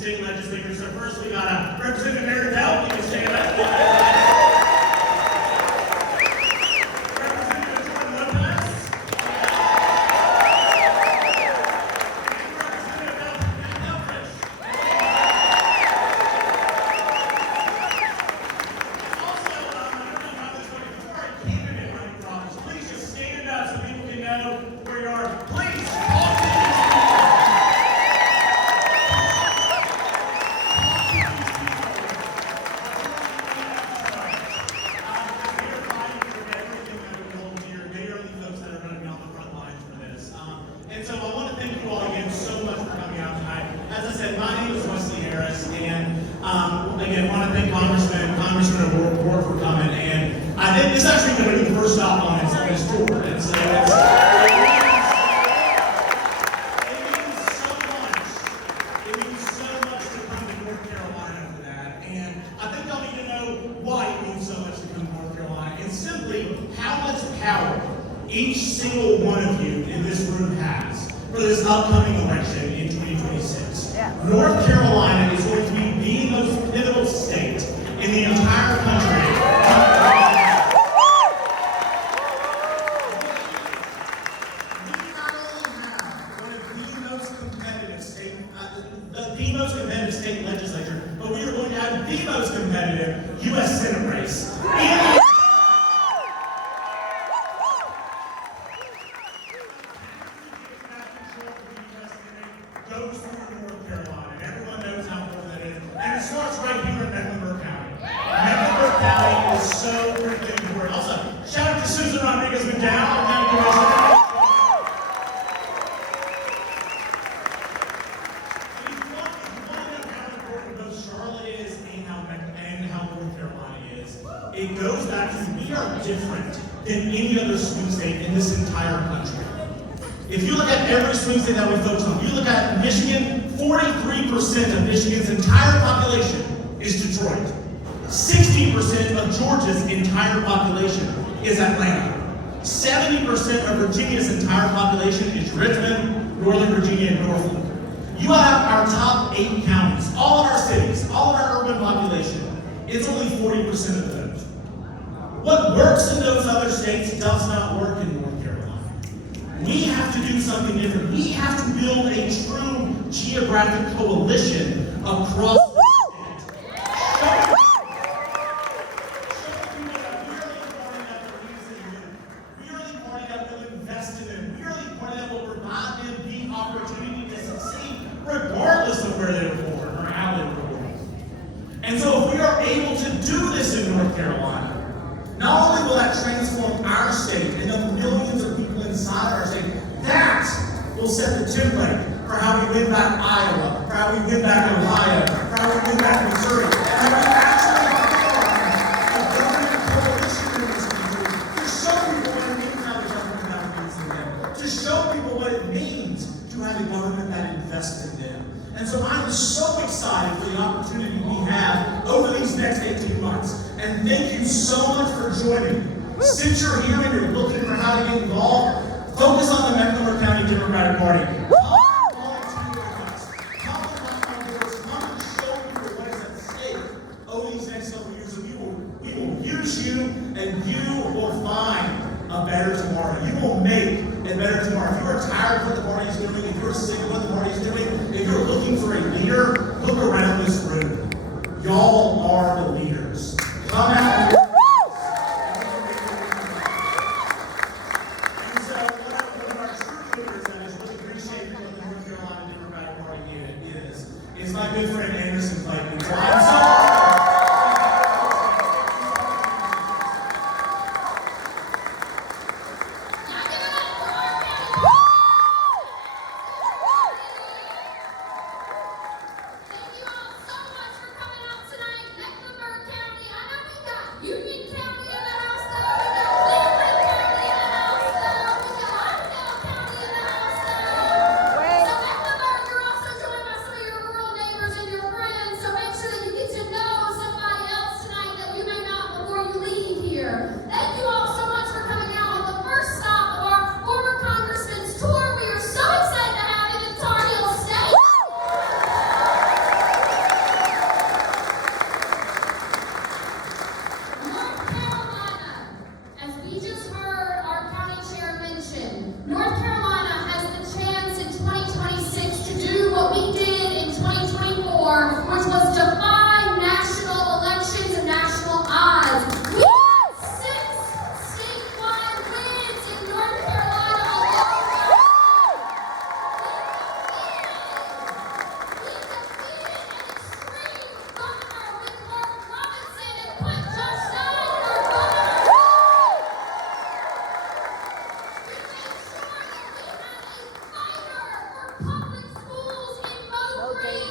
state legislature. So first we got Representative Beto. You can stand up. And so I want to thank you all again so much for coming out tonight. As I said, my name is Wesley Harris, and again, I want to thank Congressman Ward for coming. And I think this is actually going to be the first stop on his tour. And so it means so much to come to North Carolina for that. And I think y'all need to know why it means so much to come to North Carolina, and simply how much power each single one of you in this room has for this upcoming election in 2026. Yeah. North Carolina is going to be the most pivotal state in the entire country. We not only have one of the most competitive state legislature, but we are going to have the most competitive U.S. Senate race. Goes through North Carolina, and everyone knows how important that is. And it starts right here in Mecklenburg County. Mecklenburg County is so freaking important. Also, shout out to Susan Rodriguez McDowell, our county commissioner. If you want to know how important both Charlotte is and how North Carolina is, it goes back to we are different than any other swing state in this entire country. If you look at every swing state that we focus on, you look at Michigan, 43% of Michigan's entire population is Detroit. 60% of Georgia's entire population is Atlanta. 70% of Virginia's entire population is Richmond, Northern Virginia, and Norfolk. You have our top 8 counties, all of our cities, all of our urban population. It's only 40% of the vote. What works in those other states does not work in North Carolina. We have to do something different. We have to build a true geographic coalition across the state. We are the party that will invest in them. We are the party that will provide them the opportunity to succeed, regardless of where they were born or how they were born. And so if we are able to do this in North Carolina, not only will that transform our state and the millions of people inside our state, that will set the template for how we win back Iowa, for how we win back Ohio, for how we win back Missouri. And we actually form a government coalition in this country to show people what it means to have a government that invests in them, to show people what it means to have a government that invests in them. And so I'm so excited for the opportunity we have over these next 18 months. And thank you so much for joining me. Since you're here and you're looking for how to get involved, focus on the Mecklenburg County Democratic Party. Come volunteer with us. Come knock on doors. Come and show people what is at stake over these next couple of years. And we will use you, and you will find a better tomorrow. You will make a better tomorrow. If you are tired of what the party is doing, if you're sick of what the party is doing, if you're looking for a leader, look around this room. Y'all are the leaders. Come out. And so one of our true leaders that is really appreciated what the North Carolina Democratic Party is my good friend Anderson Clayton. So I'm so we just heard our county chair mention, North Carolina has the chance in 2026 to do what we did in 2024, which was defy national elections and national odds. We had 6 statewide wins in North Carolina alone. We defeated an extreme governor with Mark Robinson and put Josh Stein in our governor. Public schools in Mowbray.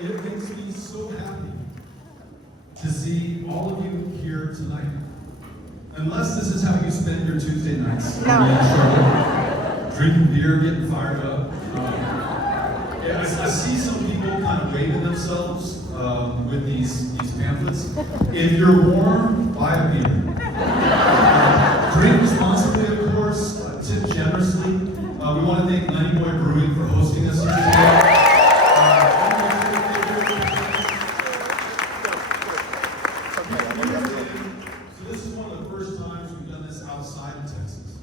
It makes me so happy to see all of you here tonight. Unless this is how you spend your Tuesday nights. No. Drinking beer, getting fired up. I see some people kind of waving themselves with these pamphlets. If you're warm, buy a beer. Drink responsibly, of course. Tip generously. We want to thank Lenny Boy Brewing for hosting us here today. So this is one of the first times we've done this outside of Texas.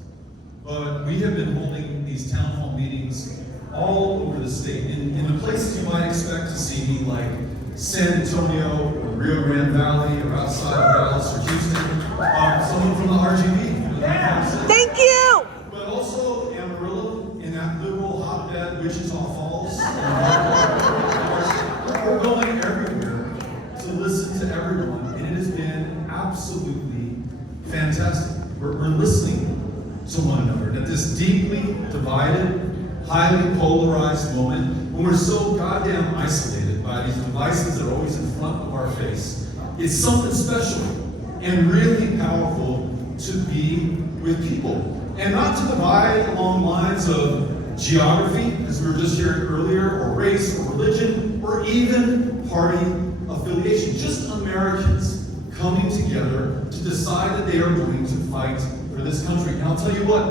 But we have been holding these town hall meetings all over the state, in the places you might expect to see me, like San Antonio, or Rio Grande Valley, or outside of Dallas or Houston. Someone from the RGB. Thank you! But also Amarillo, in that liberal hotbed, Wichita Falls. We're going everywhere to listen to everyone, and it has been absolutely fantastic. We're listening to one another at this deeply divided, highly polarized moment when we're so goddamn isolated by these devices that are always in front of our face. It's something special and really powerful to be with people. And not to divide along lines of geography, as we were just hearing earlier, or race, or religion, or even party affiliation. Just Americans coming together to decide that they are going to fight for this country. And I'll tell you what,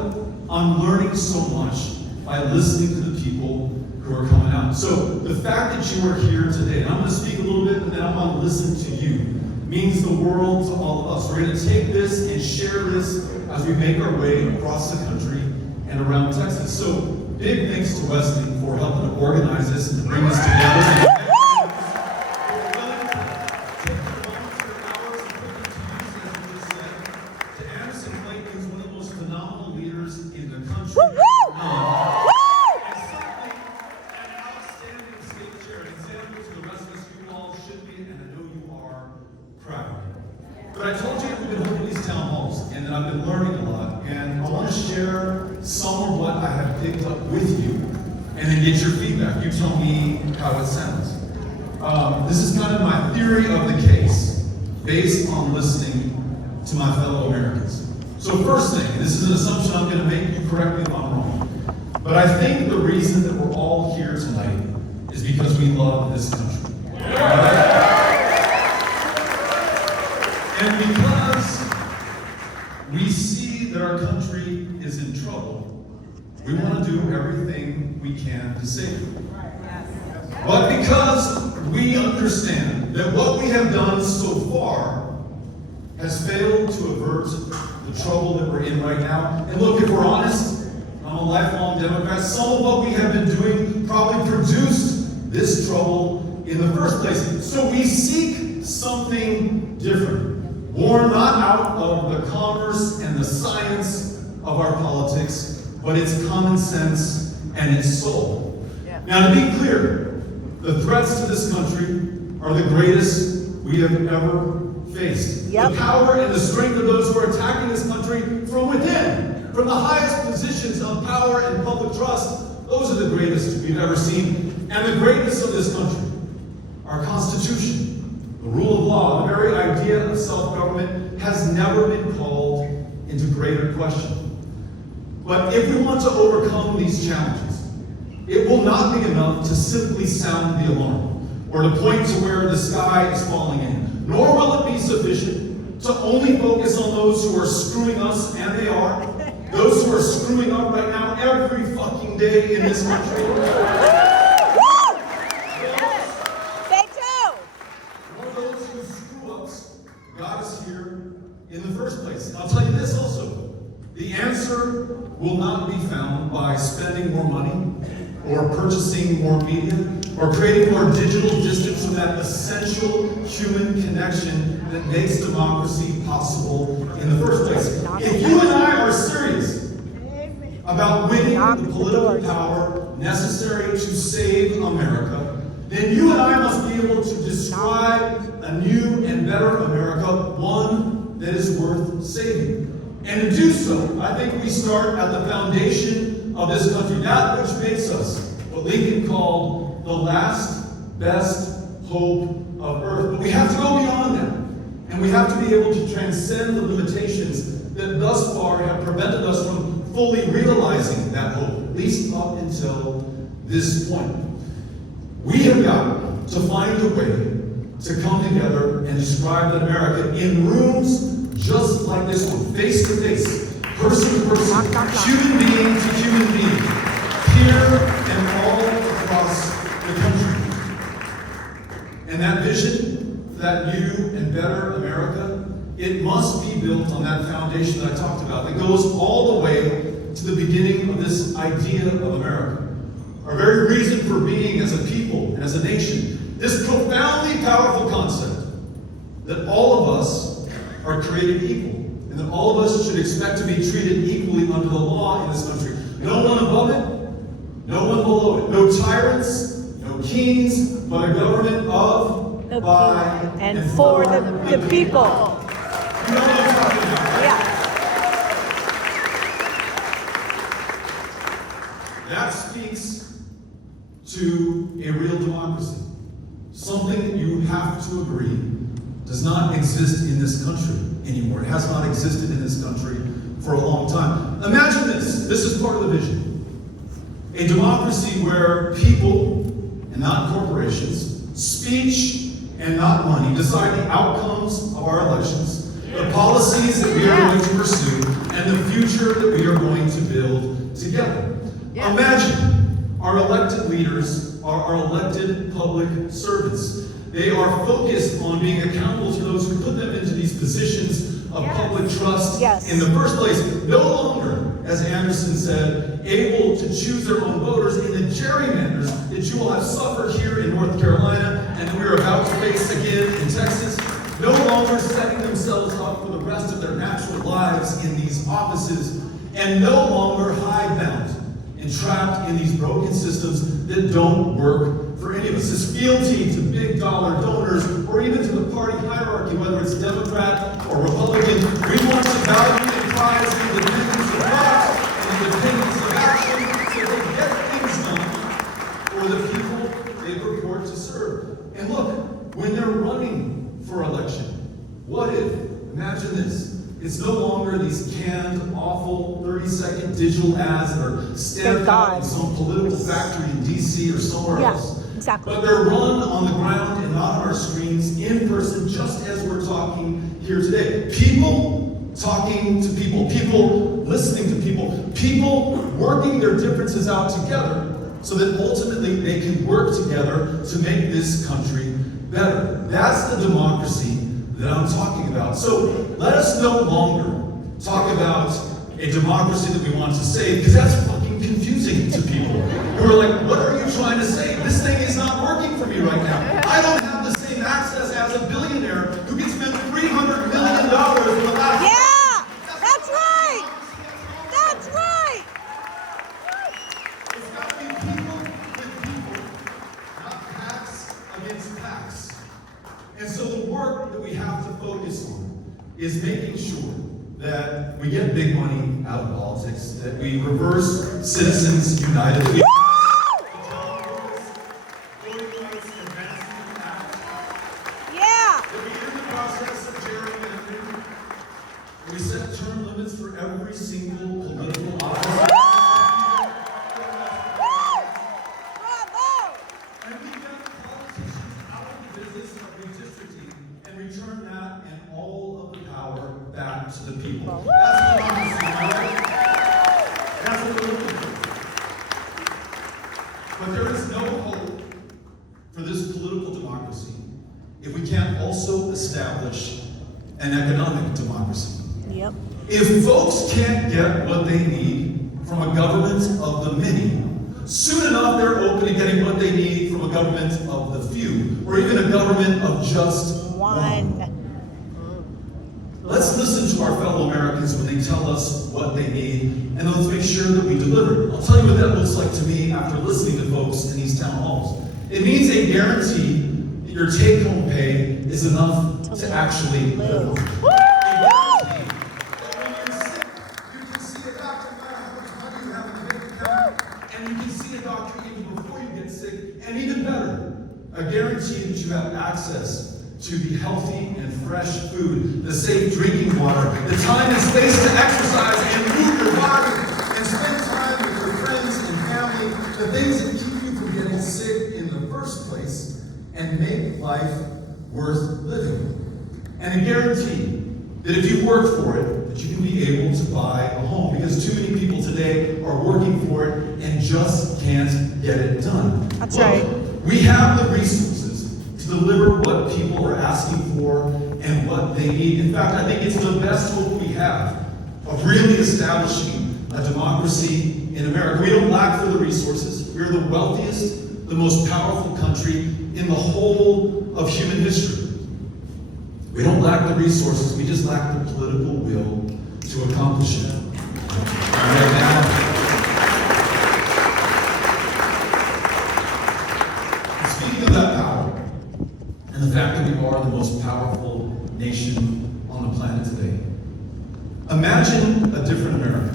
I'm learning so much by listening to the people who are coming out. So the fact that you are here today, and I'm going to speak a little bit, but then I'm going to listen to you, means the world to all of us. We're going to take this and share this as we make our way across the country and around Texas. So big thanks to Wesley for helping to organize this and to bring this together. But I told you we've been holding these town halls, and that I've been learning a lot, and I want to share some of what I have picked up with you, and then get your feedback. You tell me how it sounds. This is kind of my theory of the case, based on listening to my fellow Americans. So first thing, this is an assumption I'm going to make, you correct me if I'm wrong, but I think the reason that we're all here tonight is because we love this country. And because we see that our country is in trouble, we want to do everything we can to save it. But because we understand that what we have done so far has failed to avert the trouble that we're in right now, and look, if we're honest, I'm a lifelong Democrat, some of what we have been doing probably produced this trouble in the first place. So we seek something different. Born not out of the commerce and the science of our politics, but its common sense and its soul. Yeah. Now, to be clear, the threats to this country are the greatest we have ever faced. Yep. The power and the strength of those who are attacking this country from within, from the highest positions of power and public trust, those are the greatest we've ever seen. And the greatness of this country, our Constitution, the rule of law, the very idea of self-government has never been called into greater question. But if we want to overcome these challenges, it will not be enough to simply sound the alarm or to point to where the sky is falling in. Nor will it be sufficient to only focus on those who are screwing us, and they are, those who are screwing up right now every fucking day in this country. Got us here in the first place. I'll tell you this also. The answer will not be found by spending more money or purchasing more media or creating more digital distance from that essential human connection that makes democracy possible in the first place. If you and I are serious about winning the political power necessary to save America, then you and I must be able to describe a new and better America, one that is worth saving. And to do so, I think we start at the foundation of this country, that which makes us what Lincoln called the last best hope of earth. But we have to go beyond that. And we have to be able to transcend the limitations that thus far have prevented us from fully realizing that hope, at least up until this point. We have got to find a way to come together and describe that America in rooms just like this one, face to face, person to person, human being to human being, here and all across the country. And that vision for that new and better America, it must be built on that foundation that I talked about that goes all the way to the beginning of this idea of America. Our very reason for being as a people and as a nation, this profoundly powerful concept that all of us are created equal, and that all of us should expect to be treated equally under the law in this country. No one above it, no one below it. No tyrants, no kings, but a government of, by, and for the people. You know what I'm talking about. Yeah. That speaks to a real democracy. Something that you have to agree does not exist in this country anymore. It has not existed in this country for a long time. Imagine this. This is part of the vision. A democracy where people, and not corporations, speech and not money, decide the outcomes of our elections, the policies that we are going to pursue, and the future that we are going to build together. Imagine our elected leaders are our elected public servants. They are focused on being accountable to those who put them into these positions of public trust in the first place. No longer, as Anderson said, able to choose their own voters in the gerrymanders that you will have suffered here in North Carolina and that we are about to face again in Texas. No longer setting themselves up for the rest of their natural lives in these offices, and no longer hidebound and trapped in these broken systems that don't work for any of us. This fealty to big dollar donors or even to the party hierarchy, whether it's Democrat or Republican, we want to value and prize the independence of thought and the independence of action so they get things done for the people they purport to serve. And look, when they're running for election, what if, imagine this, it's no longer these canned, awful 30-second digital ads that are stamped out in some political factory in D.C. or somewhere else. Exactly. But they're run on the ground and not on our screens, in person, just as we're talking here today. People talking to people, people listening to people, people working their differences out together so that ultimately they can work together to make this country better. That's the democracy that I'm talking about. So let us no longer talk about a democracy that we want to save, because that's fucking confusing to people who are like, what are you trying to say? This thing is not working for me right now. I don't have the same access as a billionaire who can spend $300 million in the last... Yeah! That's right! That's right! It's got to be people with people, not packs against packs. And so the work that we have to focus on is making sure that we get big money out of politics, that we reverse Citizens United, that we Voting Rights Advancement Act, that we end the process of gerrymandering, that we set term limits for every single political office. And we get politicians out of the business of redistricting and return that and all of the power back to the people. That's what I'm saying, right? That's what we're looking for. But there is no hope for this political democracy if we can't also establish an economic democracy. Yep. If folks can't get what they need from a government of the many, soon enough they're open to getting what they need from a government of the few, or even a government of just one. Let's listen to our fellow Americans when they tell us what they need, and let's make sure that we deliver. I'll tell you what that looks like to me after listening to folks in these town halls. It means a guarantee that your take-home pay is enough to actually live. And even better, a guarantee that you have access to the healthy and fresh food, the safe drinking water, the time and space to exercise and move your body, and spend time with your friends and family, the things that keep you from getting sick in the first and make life worth living. And a guarantee that if you work for it, that you can be able to buy a home. Because too many people today are working for it and just can't get it done. That's Look, right. we have the resources to deliver what people are asking for and what they need. In fact, I think it's the best hope we have of really establishing a democracy in America. We don't lack for the resources. We're the wealthiest, the most powerful country in the whole of human history. We don't lack the resources, we just lack the political will to accomplish it. Right now, speaking of that power, and the fact that we are the most powerful nation on the planet today, imagine a different America.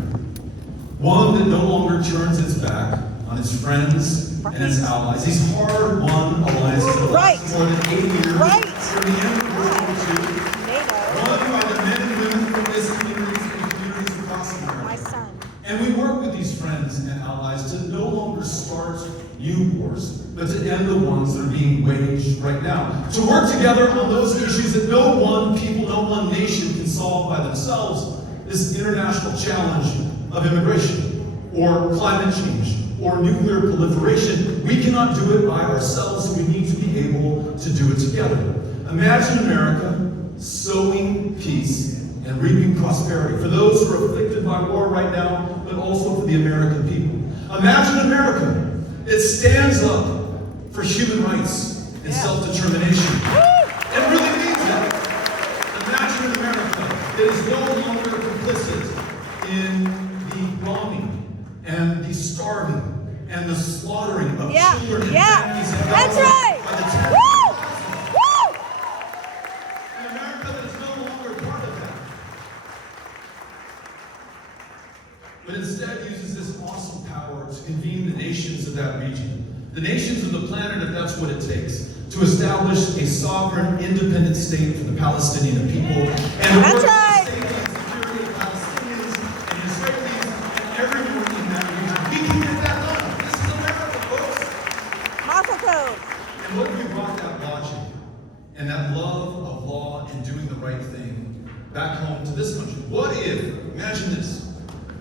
One that no longer turns its back on its friends and its allies. These hard-won alliances that last more than 8 years from the end of World War II, run by the men and women from these communities and communities across America. My son. And we work with these friends and allies to no longer start new wars, but to end the ones that are being waged right now. To work together on those issues that no one people, no one nation can solve by themselves. This international challenge of immigration, or climate change, or nuclear proliferation. We cannot do it by ourselves, so we need to be able to do it together. Imagine America sowing peace and reaping prosperity for those who are afflicted by war right now, but also for the American people. Imagine America that stands up for human rights and self-determination. It really means that. Imagine an America that is no longer complicit in the bombing and the starving and the slaughtering of children and families and That's by right. the terrorists. Woo! Woo! An America that is no longer part of that, but instead uses this awesome power to convene the nations of that region, the nations of the planet, if that's what it takes, to establish a sovereign, independent state for the Palestinian people, and That's work right. for the safety and security of Palestinians and Israelis and everyone in that region. We can get that done. This is America, folks. Muscle code. And what if we brought that logic and that love of law and doing the right thing back home to this country? What if, imagine this,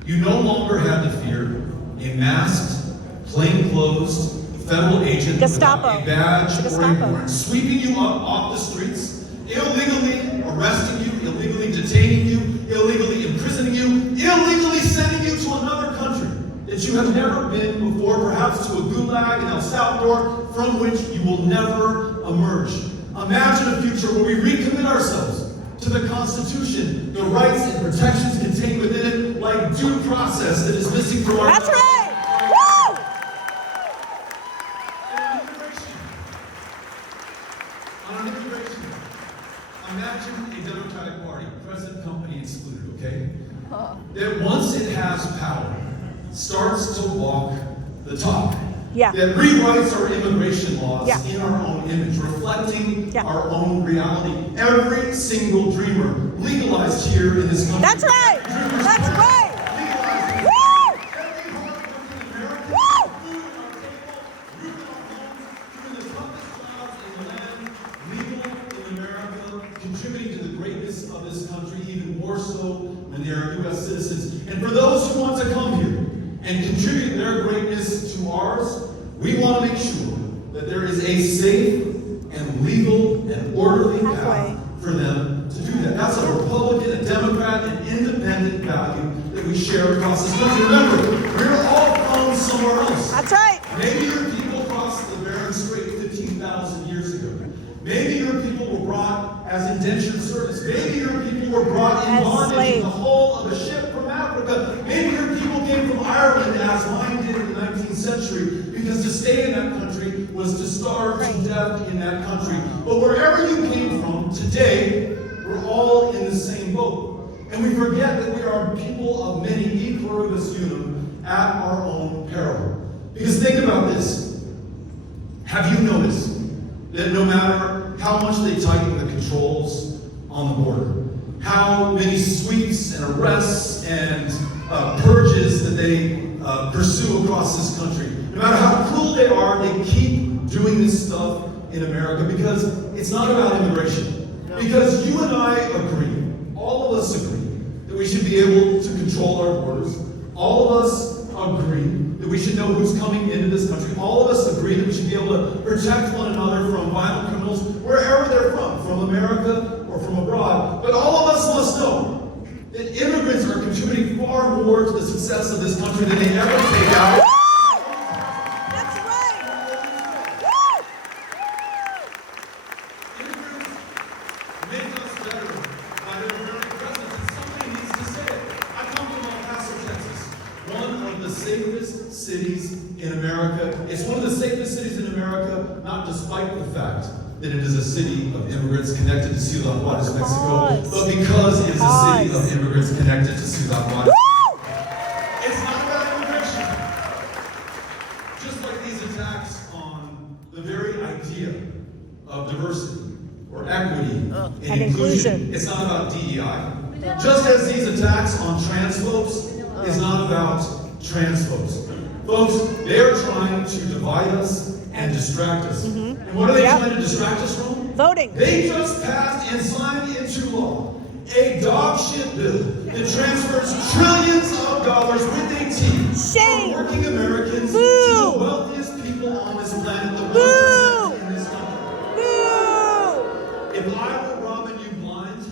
you no longer had to fear a masked, plainclothes federal agent Gestapo. without a badge or a Gestapo. warrant sweeping you up off the streets, illegally arresting you, illegally detaining you, illegally imprisoning you, illegally sending you to another country that you have never been before, perhaps to a gulag in El Salvador, from which you will never emerge. Imagine a future where we recommit ourselves to the Constitution, the rights and protections contained within it, like due process that is missing from our That's right. Woo! On immigration, imagine a Democratic Party, present company excluded, okay? That once it has power, starts to walk the talk. Yeah. That rewrites our immigration laws Yeah. in our own image, reflecting Yeah. our own reality. Every single dreamer legalized here in this country. That's right. Dreamers That's Party, right. legalized. Woo! Every hardworking American, Woo! food on our table, roof on our homes, doing the toughest jobs in the land, legal in America, contributing to the greatness of this country, even more so when they are U.S. citizens. And for those who want to come here and contribute their greatness to ours, we want to make sure that there is a safe and legal and orderly path for them to do that. That's a Republican, a Democrat, an independent value that we share across this country. Remember, we're all from somewhere else. That's right. Maybe your people crossed the Bering Strait 15,000 years ago. Maybe your people were brought as indentured servants. Maybe your people were brought in As bondage in slaves. the hull of a ship from Africa. Maybe your people came from Ireland, as mine did in the 19th century, because to stay in that country was to starve to death in that country. But wherever you came from, today, we're all in the same boat. And we forget that we are people of many, e pluribus unum, at our own peril. Because think about this. Have you noticed that no matter how much they tighten the controls on the border, how many sweeps and arrests and purges that they pursue across this country, no matter how cruel they are, they keep doing this stuff in America because it's not about immigration. Because you and I agree, all of us agree, that we should be able to control our borders. All of us agree that we should know who's coming into this country. All of us agree that we should be able to protect one another from violent criminals wherever they're from America or from abroad. But all of us must know that immigrants are contributing far more to the success of this country than they ever take out. That's right. Immigrants make us better by their very presence, and somebody needs to say it. I come from El Paso, Texas, one of the safest cities in America. It's one of the safest cities in America, not despite the fact that it is a city of immigrants connected to Ciudad Juarez, Mexico, but because it is a city of immigrants connected to Ciudad Juarez. It's not about immigration. Just like these attacks on the very idea of diversity or equity and inclusion, it's not about DEI. Just as these attacks on trans folks is not about trans folks. Folks, they are trying to divide us and distract us. And what are they trying to distract us from? Voting. They just passed and signed into law a dog shit bill that transfers trillions of dollars with a T Shame. from working Americans Boo. to the wealthiest people on this planet, the 1% in this country. Boo! If I were robbing you blind,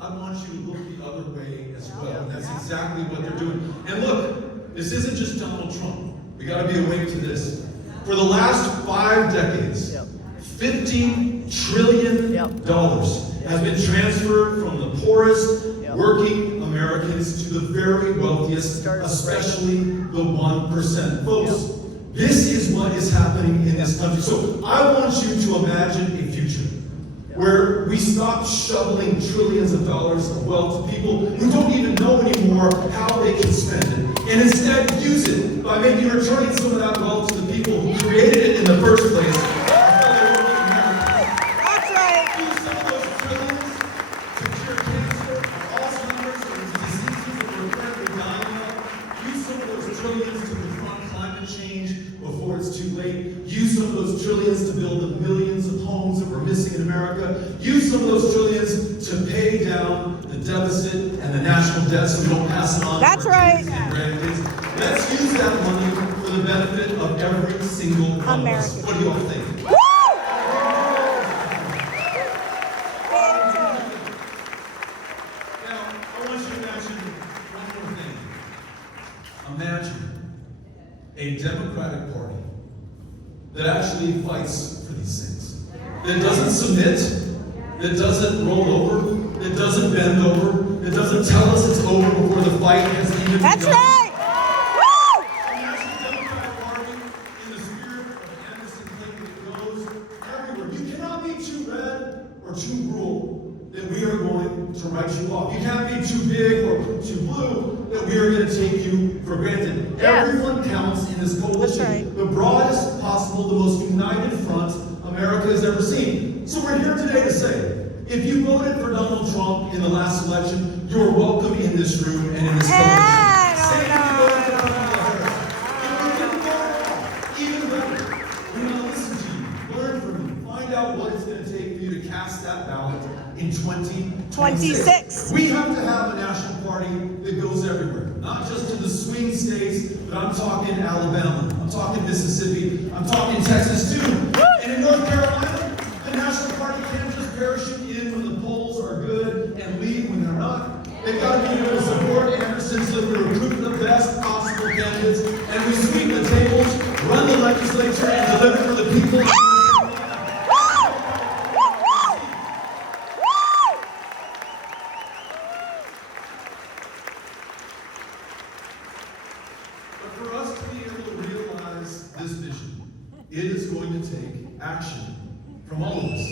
I want you to look the other way as well. And that's exactly what they're doing. And look, this isn't just Donald Trump. We got to be awake to this. For the last 5 decades, $15 trillion has been transferred from the poorest working Americans to the very wealthiest, especially the 1%. Folks, this is what is happening in this country. So I want you to imagine a future where we stop shoveling trillions of dollars of wealth to people who don't even know anymore how they can spend it, and instead use it by maybe returning some of that wealth to the people who created it in the first place. That's right. Use some of those trillions to cure cancer, Alzheimer's, and diseases that we're currently dying of. Use some of those trillions to confront climate change before it's too late. Use some of those trillions to build the millions of homes that we're missing in America. Use some of those trillions to pay down the deficit and the national debt so we don't pass it on That's to our right. kids and grandkids. Let's use that money for the benefit of every single one of us. American. What do you all think? Woo! Now, I want you to imagine one more thing. Imagine a Democratic Party that actually fights for these things. That doesn't submit, that doesn't roll over, that doesn't bend over, that doesn't tell us it's over before the fight has even That's begun. right. Woo! Imagine a Democratic Party in the spirit of Anderson Clayton that goes everywhere. You cannot be too red or too rural that we are going to write you off. You can't be too big or too blue that we are going to take you for granted. Everyone counts in this coalition. That's right. The broadest possible, the most united front America has ever seen. So we're here today to say, if you voted for Donald Trump in the last election, you're welcome in this room and in this coalition. Say if you voted for Kamala Harris. If you didn't vote at all, even better. We want to listen to you, learn from you, find out what it's going to take for you to cast that ballot in 2026. 26. We have to have a national party that goes everywhere, not just to the swing states, but I'm talking Alabama, I'm talking Mississippi, I'm talking Texas too. And in North Carolina, the national party can't just parachute in when the polls are good and leave when they're not. They've got to be able to support Anderson so that we recruit the best possible candidates, and we sweep the tables, run the legislature, and deliver for the people. But for us to be able to realize this vision, it is going to take action from all of us.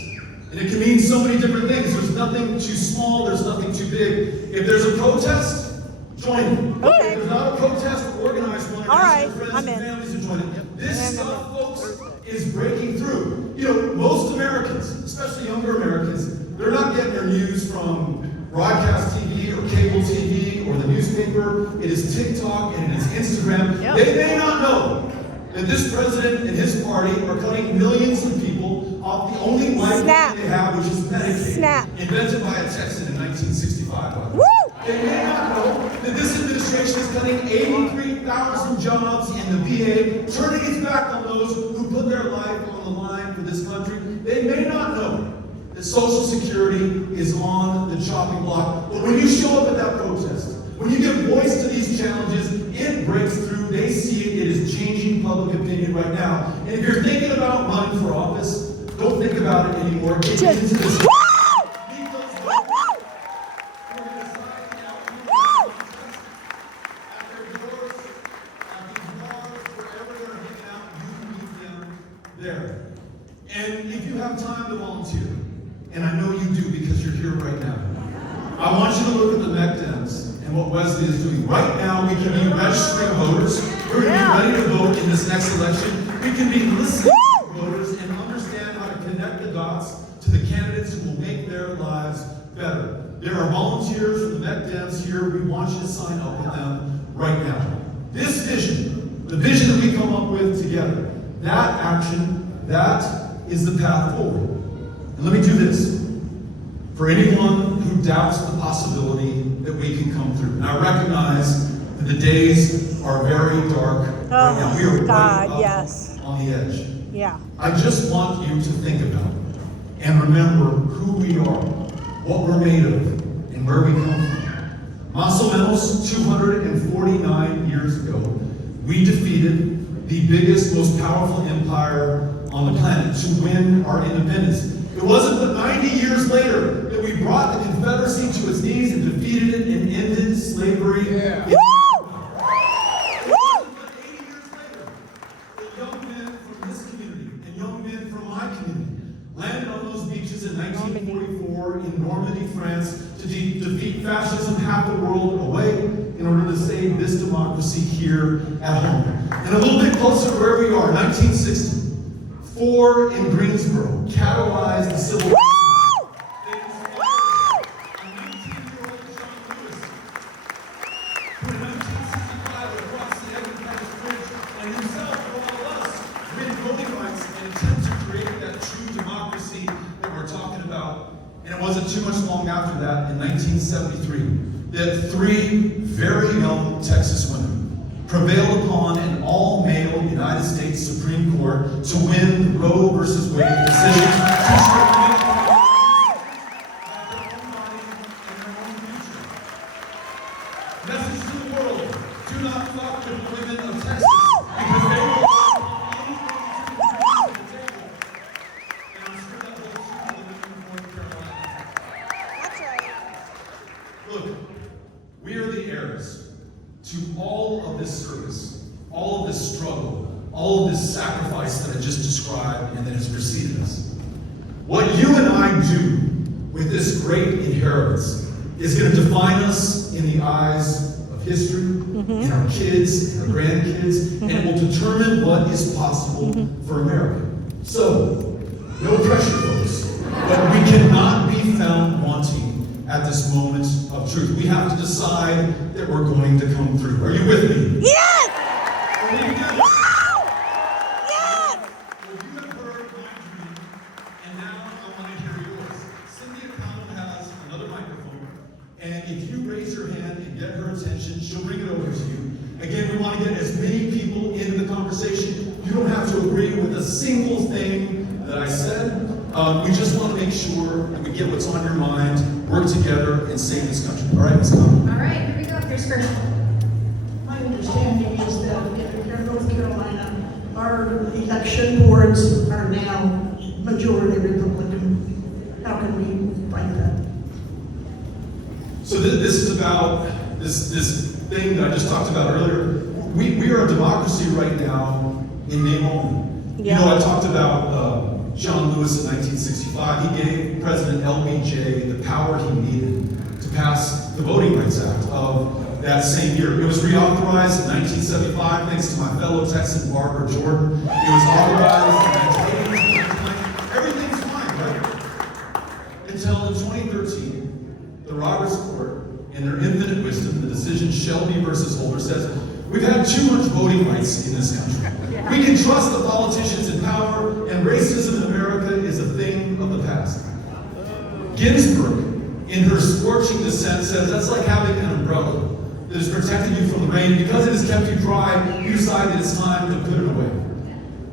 And it can mean so many different things. There's nothing too small, there's nothing too big. If there's a protest, join it. Okay. If there's not a protest, organize one. All right, Ask your friends I'm and in. families to join it. This stuff, folks, is breaking through. You know, most Americans, especially younger Americans, they're not getting their news from broadcast TV or cable TV or the newspaper. It is TikTok and it is Instagram. Yep. They may not know that this president and his party are cutting millions of people people off the only life Snap. they have, which is Medicaid. Snap. Invented by a Texan in 1965. Woo! They may not know that this administration is cutting 83,000 jobs in the VA, turning its back on those who put their life on the line for this country. They may not know that Social Security is on the chopping block. But when you show up at that protest, when you give voice to these challenges, it breaks through. They see it. It is changing public opinion right now. And if you're thinking about running for office, don't think about it anymore. Get into this. Woo! Woo, woo! There. And if you have time to volunteer, and I know you do because you're here right now, I want you to look at the Mech Dems and what Wesley is doing. Right now, we can be registering voters. We're going to be ready to vote in this next election. We can be listening to voters and understand how to connect the dots to the candidates who will make their lives better. There are volunteers from the Mech Dems here. We want you to sign up with them right now. This vision, the vision that we come up with together, that action, that is the path forward. And let me do this. For anyone who doubts the possibility that we can come through, and I recognize that the days are very dark right now. We are right God, up yes. on the edge. Yeah. I just want you to think about it and remember who we are, what we're made of, and where we come from. Más o menos 249 years ago, we defeated the biggest, most powerful empire on the planet to win our independence. It wasn't but 90 years later that we brought the Confederacy to its knees and defeated it and ended slavery. Woo! It wasn't but 80 years later that young men from this community and young men from my community landed on those beaches in 1944 in Normandy, France, to defeat fascism half the world away in order to save this democracy here at home. And a little bit closer to where we are, 1960. 4 in Greensboro catalyzed the Civil War. They inspired a 19-year-old John Lewis, who in 1965 would cross the Edmund Bridge and himself and all of us win voting rights and attempt to create that true democracy that we're talking about. And it wasn't too much long after that, in 1973, that 3 very young Texas women prevailed upon an all-male United States Supreme Court to win the Roe versus Wade decision to strip women of their own body and their own future. Message to the world: do not fuck with the women of Texas because they will not anything to bring to the table. And I'm sure that holds true for the women of North Carolina. That's right. Look, we are the heirs to all of this service, all of this struggle, all of this sacrifice that I just described and that has preceded us. What you and I do with this great inheritance is going to define us in the eyes of history, in our kids, and our grandkids, and it will determine what is possible for America. So, no pressure, folks, but we cannot be found wanting at this moment of truth. We have to decide that we're going to come through. Are you with me? Yes! Are we together? Woo! Yes! Well, you have heard my dream, and now I want to hear yours. Cynthia Connell has another microphone, and if you raise your hand and get her attention, she'll bring it over to you. Again, we want to get as many people into the conversation. You don't have to agree with a single thing that I said. We just want to make sure that we get what's on your mind, work together, and save this country. All right, Ms. Connell. All right, here we go. Here's first. My understanding is that in North Carolina, our election boards are now majority Republican. How can we fight that? So this is about this thing that I just talked about earlier. We are a democracy right now in name only. Yeah. You know, I talked about John Lewis in 1965. He gave President LBJ the power he needed to pass the Voting Rights Act of that same year. It was reauthorized in 1975 thanks to my fellow Texan Barbara Jordan. It was authorized in 1980. Everything's fine, right? Until in 2013, the Roberts Court, in their infinite wisdom, the decision Shelby versus Holder says, we've had too much voting rights in this country. We can trust the politicians in power, and racism in America a thing of the past. Ginsburg, in her scorching dissent, says that's like having an umbrella that has protected you from the rain. Because it has kept you dry, you decide that it's time to put it away.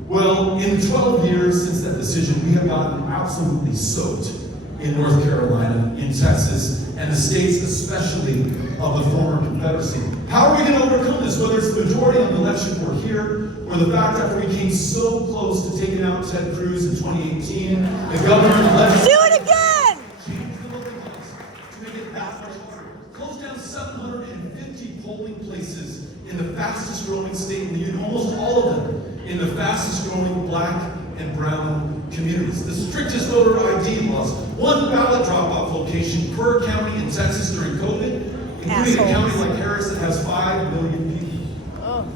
Well, in 12 years since that decision, we have gotten absolutely soaked in North Carolina, in Texas, and the states especially of the former Confederacy. How are we going to overcome this? Whether it's the majority on the election board here, or the fact that we came so close to taking out Ted Cruz in 2018, the governor and the legislature. Do it again! Change the local laws to make it that much harder. Close down 750 polling places in the fastest growing state in the union, almost all of them in the fastest growing black and brown communities. The strictest voter ID laws, one ballot drop-off location per county in Texas during COVID, including a county like Harris that has 5 million people.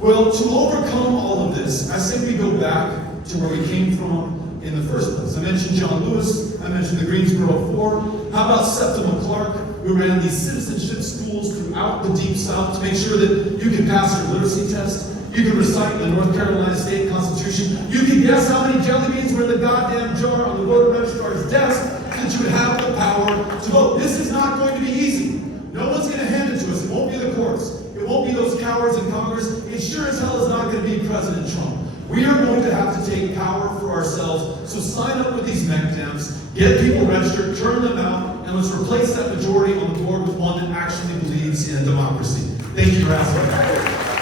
Well, to overcome all of this, I say we go back to where we came from in the first place. I mentioned John Lewis, I mentioned the Greensboro Four. How about Septima Clark, who ran these citizenship schools throughout the Deep South to make sure that you could pass your literacy test, you could recite the North Carolina State Constitution, you could guess how many jelly beans were in the goddamn jar on the voter registrar's desk so that you would have the power to vote. This is not going to be easy. No one's going to hand it to us. It won't be the courts. It won't be those cowards in Congress. It sure as hell is not going to be President Trump. We are going to have to take power for ourselves. So sign up with these MECDEMs, get people registered, turn them out, and let's replace that majority on the board with one that actually believes in a democracy. Thank you for asking.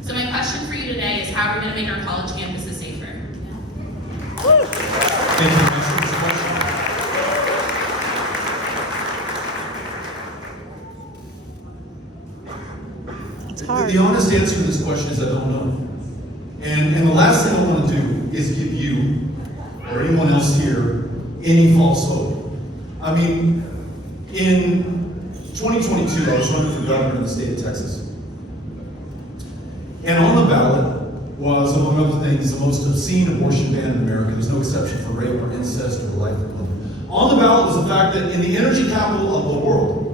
So my question for you today is how are we going to make our college campuses safer? Thank you. It's hard. The honest answer to this question is I don't know. And the last thing I want to do is give you or anyone else here any false hope. I mean, in 2022, I was running for governor in the state of Texas. And on the ballot was, among other things, the most obscene abortion ban in America. There's no exception for rape or incest or life alone. On the ballot was the fact that in the energy capital of the world,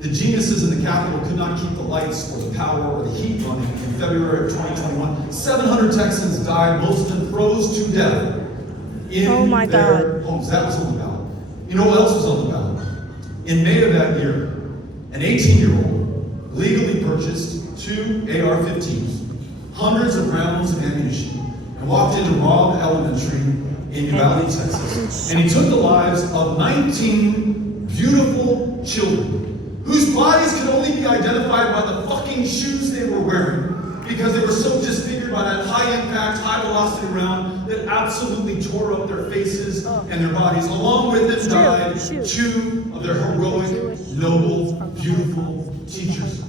the geniuses in the Capitol could not keep the lights or the power or the heat running in February of 2021. 700 Texans died, most of them froze to death in their homes. That was on the ballot. You know what else was on the ballot? In May of that year, an 18-year-old legally purchased 2 AR-15s, hundreds of rounds of ammunition, and walked into Robb Elementary in Uvalde, Texas. And he took the lives of 19 beautiful children whose bodies could only be identified by the fucking shoes they were wearing because they were so disfigured by that high-impact, high-velocity round that absolutely tore up their faces and their bodies. Along with them died 2 of their heroic, noble, beautiful teachers.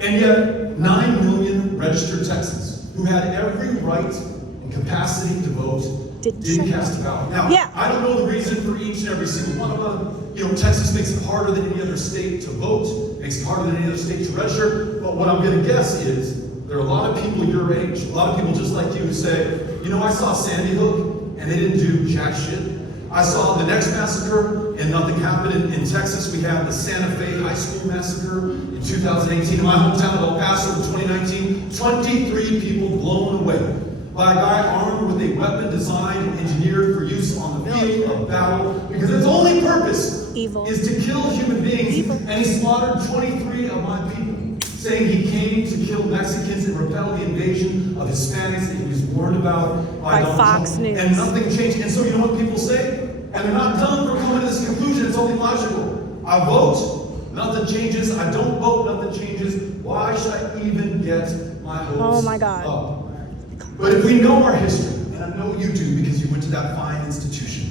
And yet, 9 million registered Texans who had every right and capacity to vote didn't cast a ballot. Now, I don't know the reason for each and every single one of them. You know, Texas makes it harder than any other state to vote, makes it harder than any other state to register. But what I'm going to guess is there are a lot of people your age, a lot of people just like you who say, you know, I saw Sandy Hook and they didn't do jack shit. I saw the next massacre and nothing happened. In Texas, we had the Santa Fe High School massacre in 2018. In my hometown of El Paso in 2019, 23 people blown away by a guy armed with a weapon designed and engineered for use on the field of battle because its only purpose is to kill human beings. And he slaughtered 23 of my people, saying he came to kill Mexicans and repel the invasion of Hispanics that he was warned about by Fox News. And nothing changed. And so you know what people say? And they're not done for coming to this conclusion. It's only logical. I vote, nothing changes. I don't vote, nothing changes. Why should I even get my hopes up? But if we know our history, and I know you do because you went to that fine institution,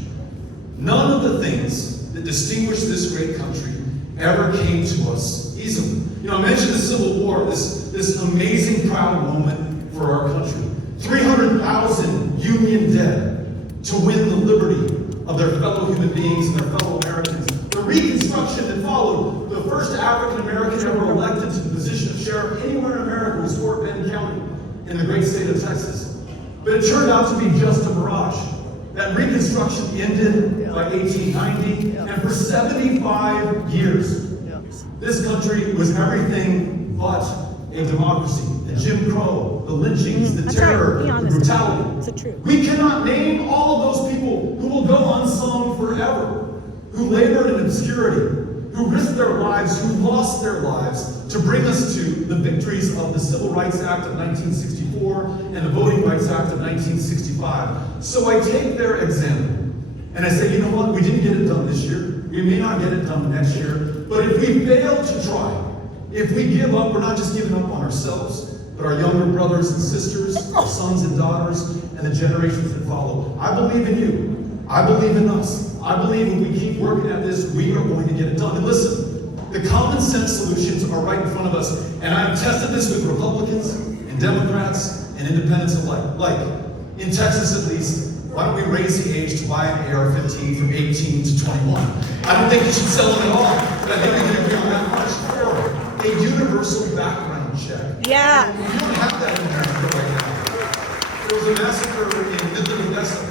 none of the things that distinguish this great country ever came to us easily. You know, I mentioned the Civil War, this amazing proud moment for our country. 300,000 Union dead to win the liberty of their fellow human beings and their fellow Americans. There The Reconstruction that followed, the first African American ever elected to the position of sheriff anywhere in America was Fort Bend County in the great state of Texas. But it turned out to be just a mirage. That Reconstruction ended by 1890, and for 75 years, this country was everything but a democracy. The Jim Crow, the lynchings, the That's terror, right. Be the honest. brutality. It's the truth. We cannot name all of those people who will go unsung forever, who labored in obscurity, who risked their lives, who lost their lives to bring us to the victories of the Civil Rights Act of 1964 and the Voting Rights Act of 1965. So I take their example and I say, you know what, we didn't get it done this year. We may not get it done next year, but if we fail to try, if we give up, we're not just giving up on ourselves, but our younger brothers and sisters, our sons and daughters, and the generations that follow. I believe in you. I believe in us. I believe if we keep working at this, we are going to get it done. And listen, the common sense solutions are right in front of us, and I've tested this with Republicans and Democrats and independents alike. Like, in Texas at least, why don't we raise the age to buy an AR-15 from 18 to 21? I don't think you should sell it at all, but I think we can agree on that much. Or a universal background check. Yeah. We don't have that in America right now. There was a massacre in Midland, Odessa.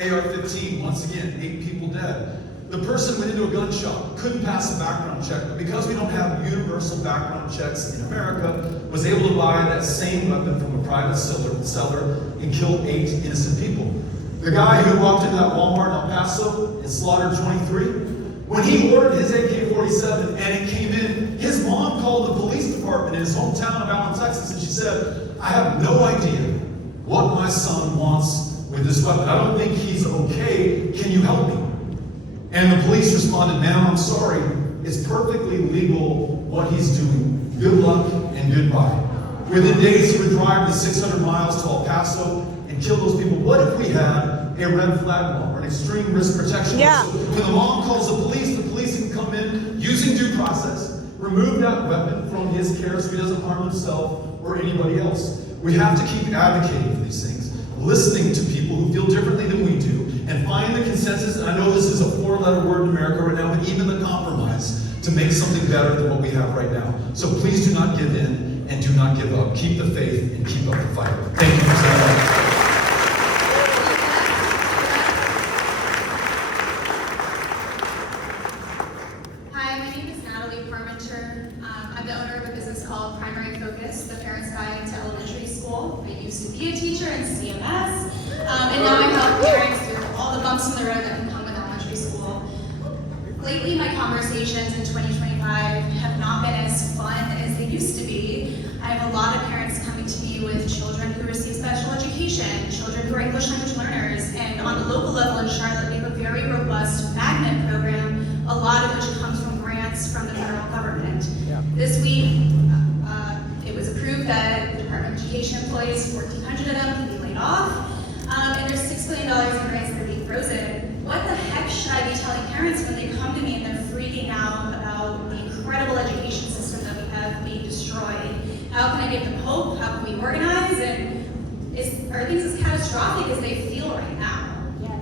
AR-15, once again, 8 people dead. The person went into a gun shop, couldn't pass a background check, but because we don't have universal background checks in America, was able to buy that same weapon from a private seller and kill 8 innocent people. The guy who walked into that Walmart in El Paso and slaughtered 23, when he ordered his AK-47 and it came in, his mom called the police department in his hometown of Allen, Texas, and she said, I have no idea what my son wants with this weapon. I don't think he's okay. Can you help me? And the police responded, ma'am, I'm sorry. It's perfectly legal what he's doing. Good luck and goodbye. Within days, he would drive the 600 miles to El Paso and kill those people. What if we had a red flag law or an extreme risk protection law? Yeah. So when the mom calls the police can come in using due process, remove that weapon from his care so he doesn't harm himself or anybody else. We have to keep advocating for these things, listening to people who feel differently than we do, and find the consensus. And I know this is a 4-letter word in America right now, but even the compromise to make something better than what we have right now. So please do not give in and do not give up. Keep the faith and keep up the fight. Thank you for saying that. Hi, my name is Natalie Parmenter. I'm the owner of a business called Primary Focus, the Parents Guide to Elementary School. I used to be a teacher in CMS, and now I help parents through all the bumps in the road that can come with elementary school. Lately, my conversations in 2025 have not been as fun as they used to be. I have a lot of parents coming to me with children who receive special education, children who are English language learners, and on the local level in Charlotte, we have a very robust magnet program, a lot of which comes from grants from the federal government. This week, it was approved that the Department of Education employees, 1,400 of them, can be laid off, and there's $6 billion in grants that are being frozen. What the heck should I be telling parents when they come to me and they're freaking out about the incredible education system that we have being destroyed? How can I give them hope? How can we organize? And are things as catastrophic as they feel right now? Yeah,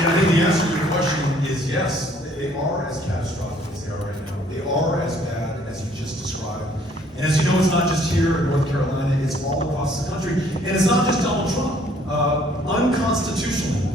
I think the answer to your question is yes. They are as catastrophic as they are right now. They are as bad as you just described. And as you know, it's not just here in North Carolina, it's all across the country. And it's not just Donald Trump. Unconstitutionally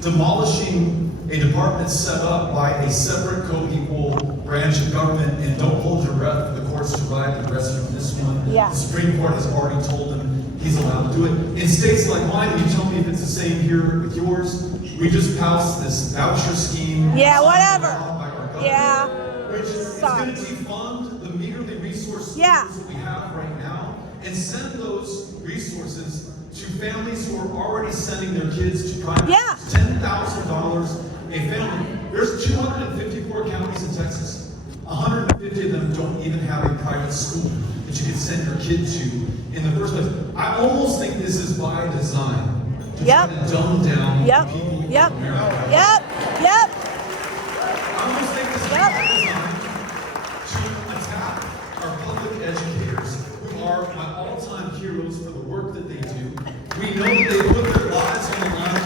demolishing a department set up by a separate co-equal branch of government, and don't hold your breath for the courts to ride the rest of this one. Yeah. The Supreme Court has already told him he's allowed to do it. In states like mine, you tell me if it's the same here with yours, we just passed this voucher scheme. Yeah, signed whatever. by our governor, Yeah. which is going to defund the meagerly resources Yeah. that we have right now and send those resources to families who are already sending their kids to private Yeah. schools. $10,000 a family. There's 254 counties in Texas. 150 of them don't even have a private school that you can send your kid to in the first place. I almost think this is by design. To Yep. try to dumb down Yep. people Yep. in America. Yep. Yep. I almost think this is Yep. by design to attack our public educators, who are my all-time heroes for the work that they do. We know that they put their lives on the line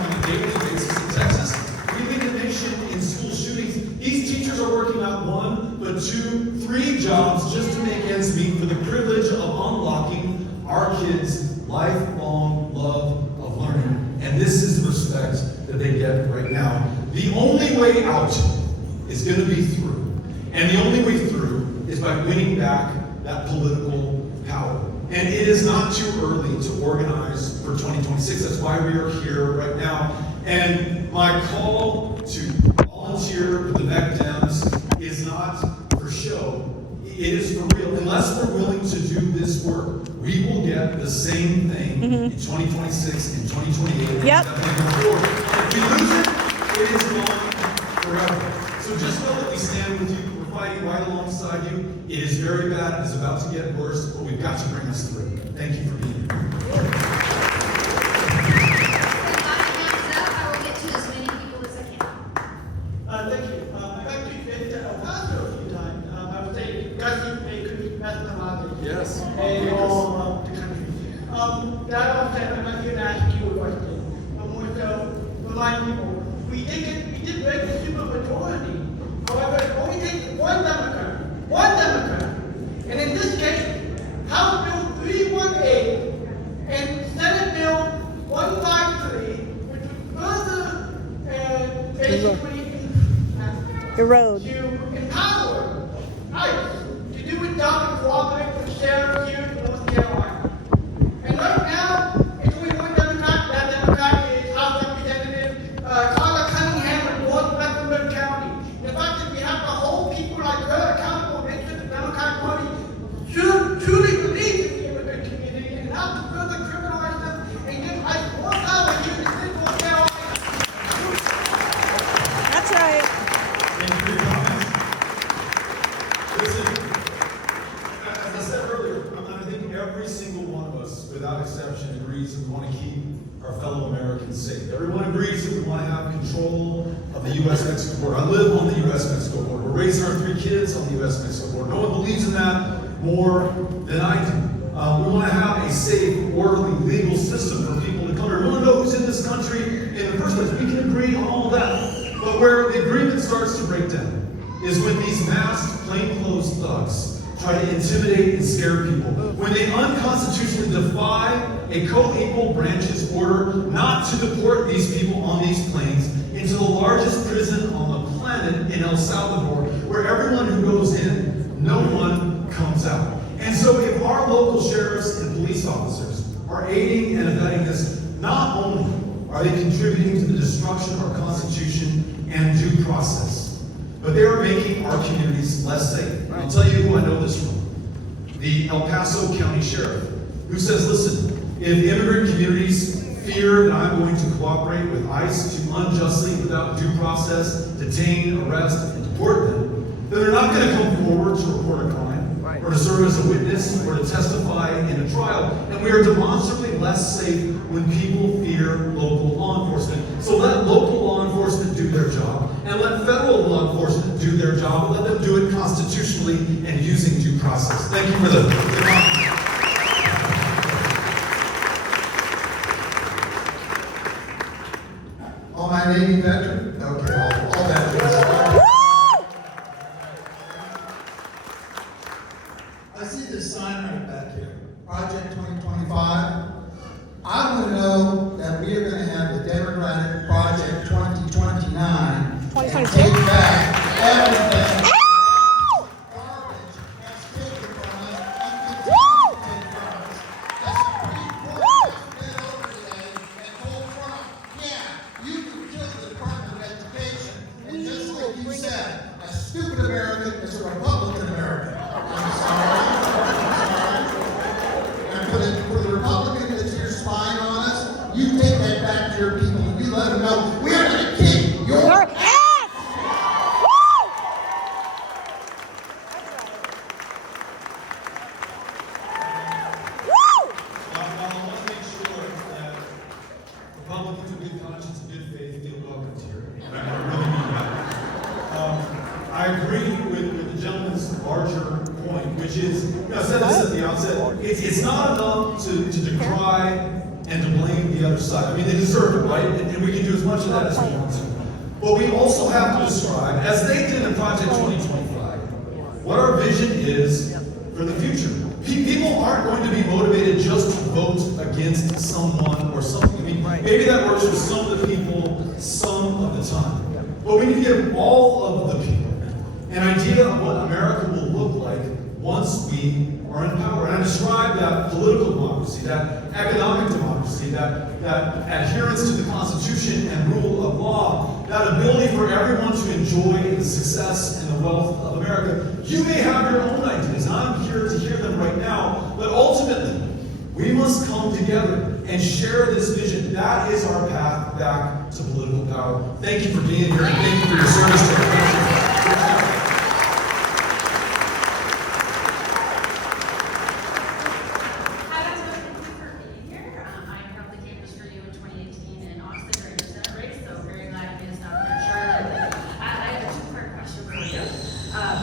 right now. The only way out is going to be through. And the only way through is by winning back that political power. And it is not too early to organize for 2026. That's why we are here right now. And my call to volunteer with the Beck Dems is not for show. It is for real. Unless we're willing to do this work, we will get the same thing in 2026 and 2028. Yep. If we lose it, it is gone forever. So just know that we stand with you. We're fighting right alongside you. It is very bad. It is about to get worse, but we've got to bring us through. Thank you for being here. I will get to as many people as I can. Thank you. I've actually been to El Paso a few times. I would say Gussie, Bakery, Mastamate. Yes. And all the country. That all said, I'm not here to ask you a question, but more so remind people. We did break the super majority. However, it only takes one Democrat. And in this case, House Bill 318 and Senate Bill 153, which would further basically Erode. to empower ICE to do its job and cooperate with sheriffs here in North Carolina. And right now, it's only one Democrat. That Democrat is House Representative Carla Cunningham of North Mecklenburg County. And the fact that we have to hold people like her accountable makes sure the Democratic Party truly believes in the immigrant community and how to further criminalize them and give ICE more power here in the state of North Carolina. That's right. Thank you for your comments. Listen, as I said earlier, I think every single one of us, without exception, agrees that we want to keep our fellow Americans safe. Everyone agrees that we want to have control of the U.S.-Mexico border. I live on the U.S.-Mexico border. We're raising our 3 kids on the U.S.-Mexico border. No one believes in that more than I do. We want to have a safe, orderly, legal system for people to come here. We want to know who's in this country in the first place. We can agree on all that. But where the agreement starts to break down is when these masked, plainclothes thugs try to intimidate and scare people. When they unconstitutionally defy a co-equal branches order not to deport these people on these planes into the largest prison on the planet in El Salvador, where everyone who goes in, no one comes out. And so if our local sheriffs and police officers are aiding and abetting this, not only are they contributing to the destruction of our Constitution and due process, but they are making our communities less safe. I'll tell you who I know this from. The El Paso County Sheriff, who says, listen, if immigrant communities fear that I'm going to cooperate with ICE to unjustly, without due process, detain, arrest, and deport them, then they're not going to come forward to report a crime, or to serve as a witness, or to testify in a trial. And we are demonstrably less safe when people fear local law enforcement. So let local law enforcement do their job, and let federal law enforcement do their job, and let them do it constitutionally and using due process. Thank you for the comment. Oh, my Navy veteran? Okay, all veterans. I see this sign right back here, Project 2025. I want to know that we are going to have the Democratic Project 2029 and 2022? take back everything. Garbage has taken from us and continues to take from us. The Supreme Court has been over today and told Trump, yeah, you can kill the Department of Education. And just like you said, a stupid American is a Republican American. I'm sorry. And for the Republican that's here spying on us, you take that back to your people and you let them know we are going to kick your Yes! Woo! Woo! Now, I want to make sure that Republicans of good conscience and good faith feel welcomed here. And I really mean that. I agree with the gentleman's larger point, which is, I said this at the outset, it's not enough to decry and to blame the other side. I mean, they deserve it, right? And we can do as much of that as we want to. But we also have to describe, as they did in Project 2025, what our vision is for the future. People aren't going to be motivated just to vote against someone or something. I mean, maybe that works for some of the people some some of the time. But we need to give all of the people an idea of what America will look like once we are in power. And I described that political democracy, that economic democracy, that adherence to the Constitution and rule of law, that ability for everyone to enjoy the success and the wealth of America. You may have your own ideas, and I'm here to hear them right now, but ultimately, we must come together and share this vision. That is our path back to political power. Thank you for being here, and thank you for your service to our country. Hi, guys. Thank you for being here. I helped the campus for you in 2018 in Austin during your Senate race, so very glad to be a stop here in Charlotte. I have a two-part question for you.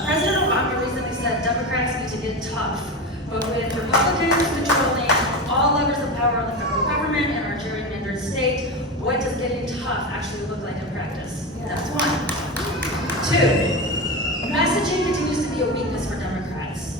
President Obama recently said Democrats need to get tough, but with Republicans controlling all levers of power on the federal government and our gerrymandered state, what does getting tough actually look like in practice? That's one. Two, messaging continues to be a weakness for Democrats.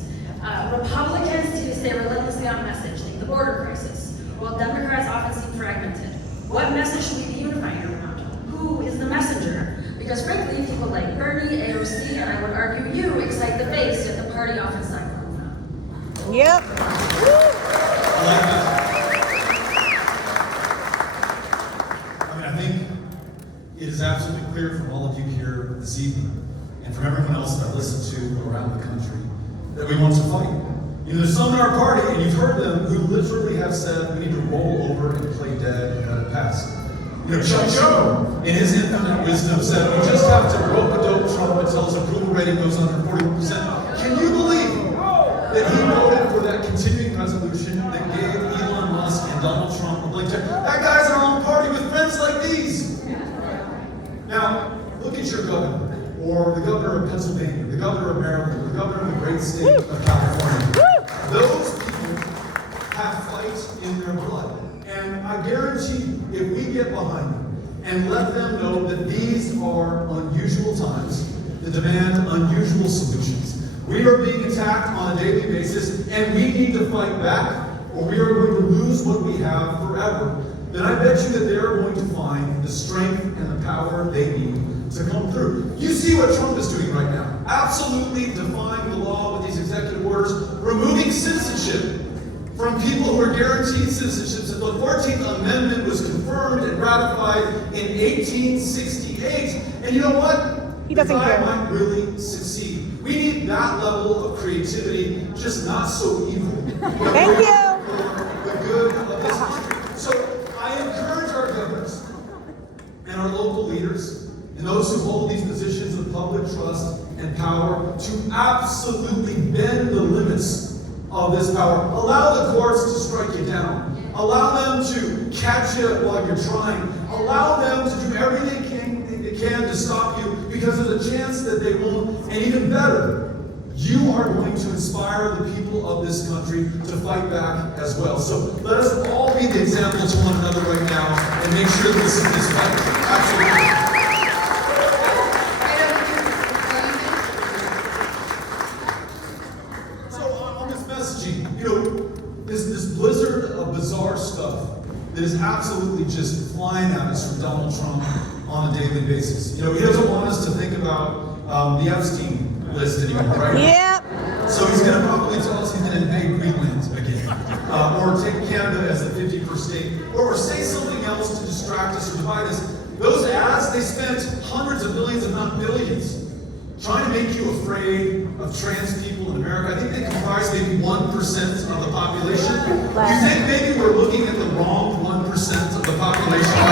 Republicans seem to stay relentlessly on message, think the border crisis, while Democrats often seem fragmented. What message should we be unifying around? Who is the messenger? Because frankly, people like Bernie, AOC, and I would argue you excite the base, yet the party often sidelines them. Yep. I like that. I mean, I think it is absolutely clear from all of you here this evening, and from everyone else that I listen to around the country, that we want to fight. You know, there's some in our party, and you've heard them, who literally have said we need to roll over and play dead and let it pass. You know, Chuck Schumer, in his infinite wisdom, said we just have to rope-a-dope Trump until his approval rating goes under 41%. Can you believe that he voted for that continuing resolution that gave Elon Musk and Donald Trump a blank check? That guy's in our own party with friends like these. Now, look at your governor, or the governor of Pennsylvania, the governor of Maryland, the governor of the great state of California. Those people have fight in their blood. And I guarantee you, if we get behind them and let them know that these are unusual times that demand unusual solutions, we are being attacked on a daily basis, and we need to fight back, or we are going to lose what we have forever. Then I bet you that they are going to find the strength and the power they need to come through. You see what Trump is doing right now. Absolutely defying the law with these executive orders, removing citizenship from people who are guaranteed citizenship. So the 14th Amendment was confirmed and ratified in 1868. And you know what? He doesn't the guy care. might really succeed. We need that level of creativity, just not so evil. Thank you. For the good of this country. So I encourage our governors and our local leaders and those who hold these positions of public trust and power to absolutely bend the limits of this power. Allow the courts to strike you down. Allow them to catch you while you're trying. Allow them to do everything they can to stop you, because there's a chance that they won't. And even better, you are going to inspire the people of this country to fight back as well. So let us all be the example to one another right now and make sure that this fight absolutely. This blizzard of bizarre stuff that is absolutely just flying at us from Donald Trump on a daily basis. You know, he doesn't want us to think about the Epstein list anymore, right? Yep. So he's going to probably tell us he's going to invade Greenland again, or take Canada as the 51st state, or say something else to distract us or divide us. Those ads, they spent hundreds of millions, if not billions, trying to make you afraid of trans people in America. I think they comprise maybe 1% of the population. You think maybe we're looking at the wrong 1% of the population? I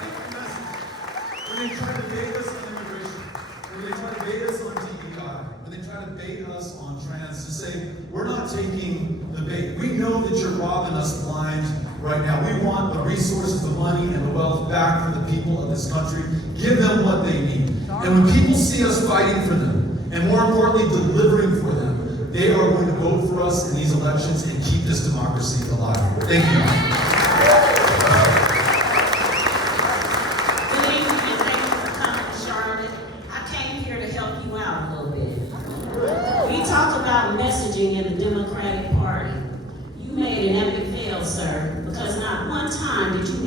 think the message, when they try to bait us on immigration, when they try to bait us on DEI, when they try to bait us on trans, to say, we're not taking the bait. We know that you're robbing us blind right now. We want the resources, the money, and the wealth back for the people of this country. Give them what they need. And when people see us fighting for them, and more importantly, delivering for them, they are going to vote for us in these elections and keep this democracy alive. Thank you. Good evening, and thank you for coming to Charlotte. I came here to help you out a little bit. We talked about messaging in the Democratic Party. You made an epic fail, sir, because not one time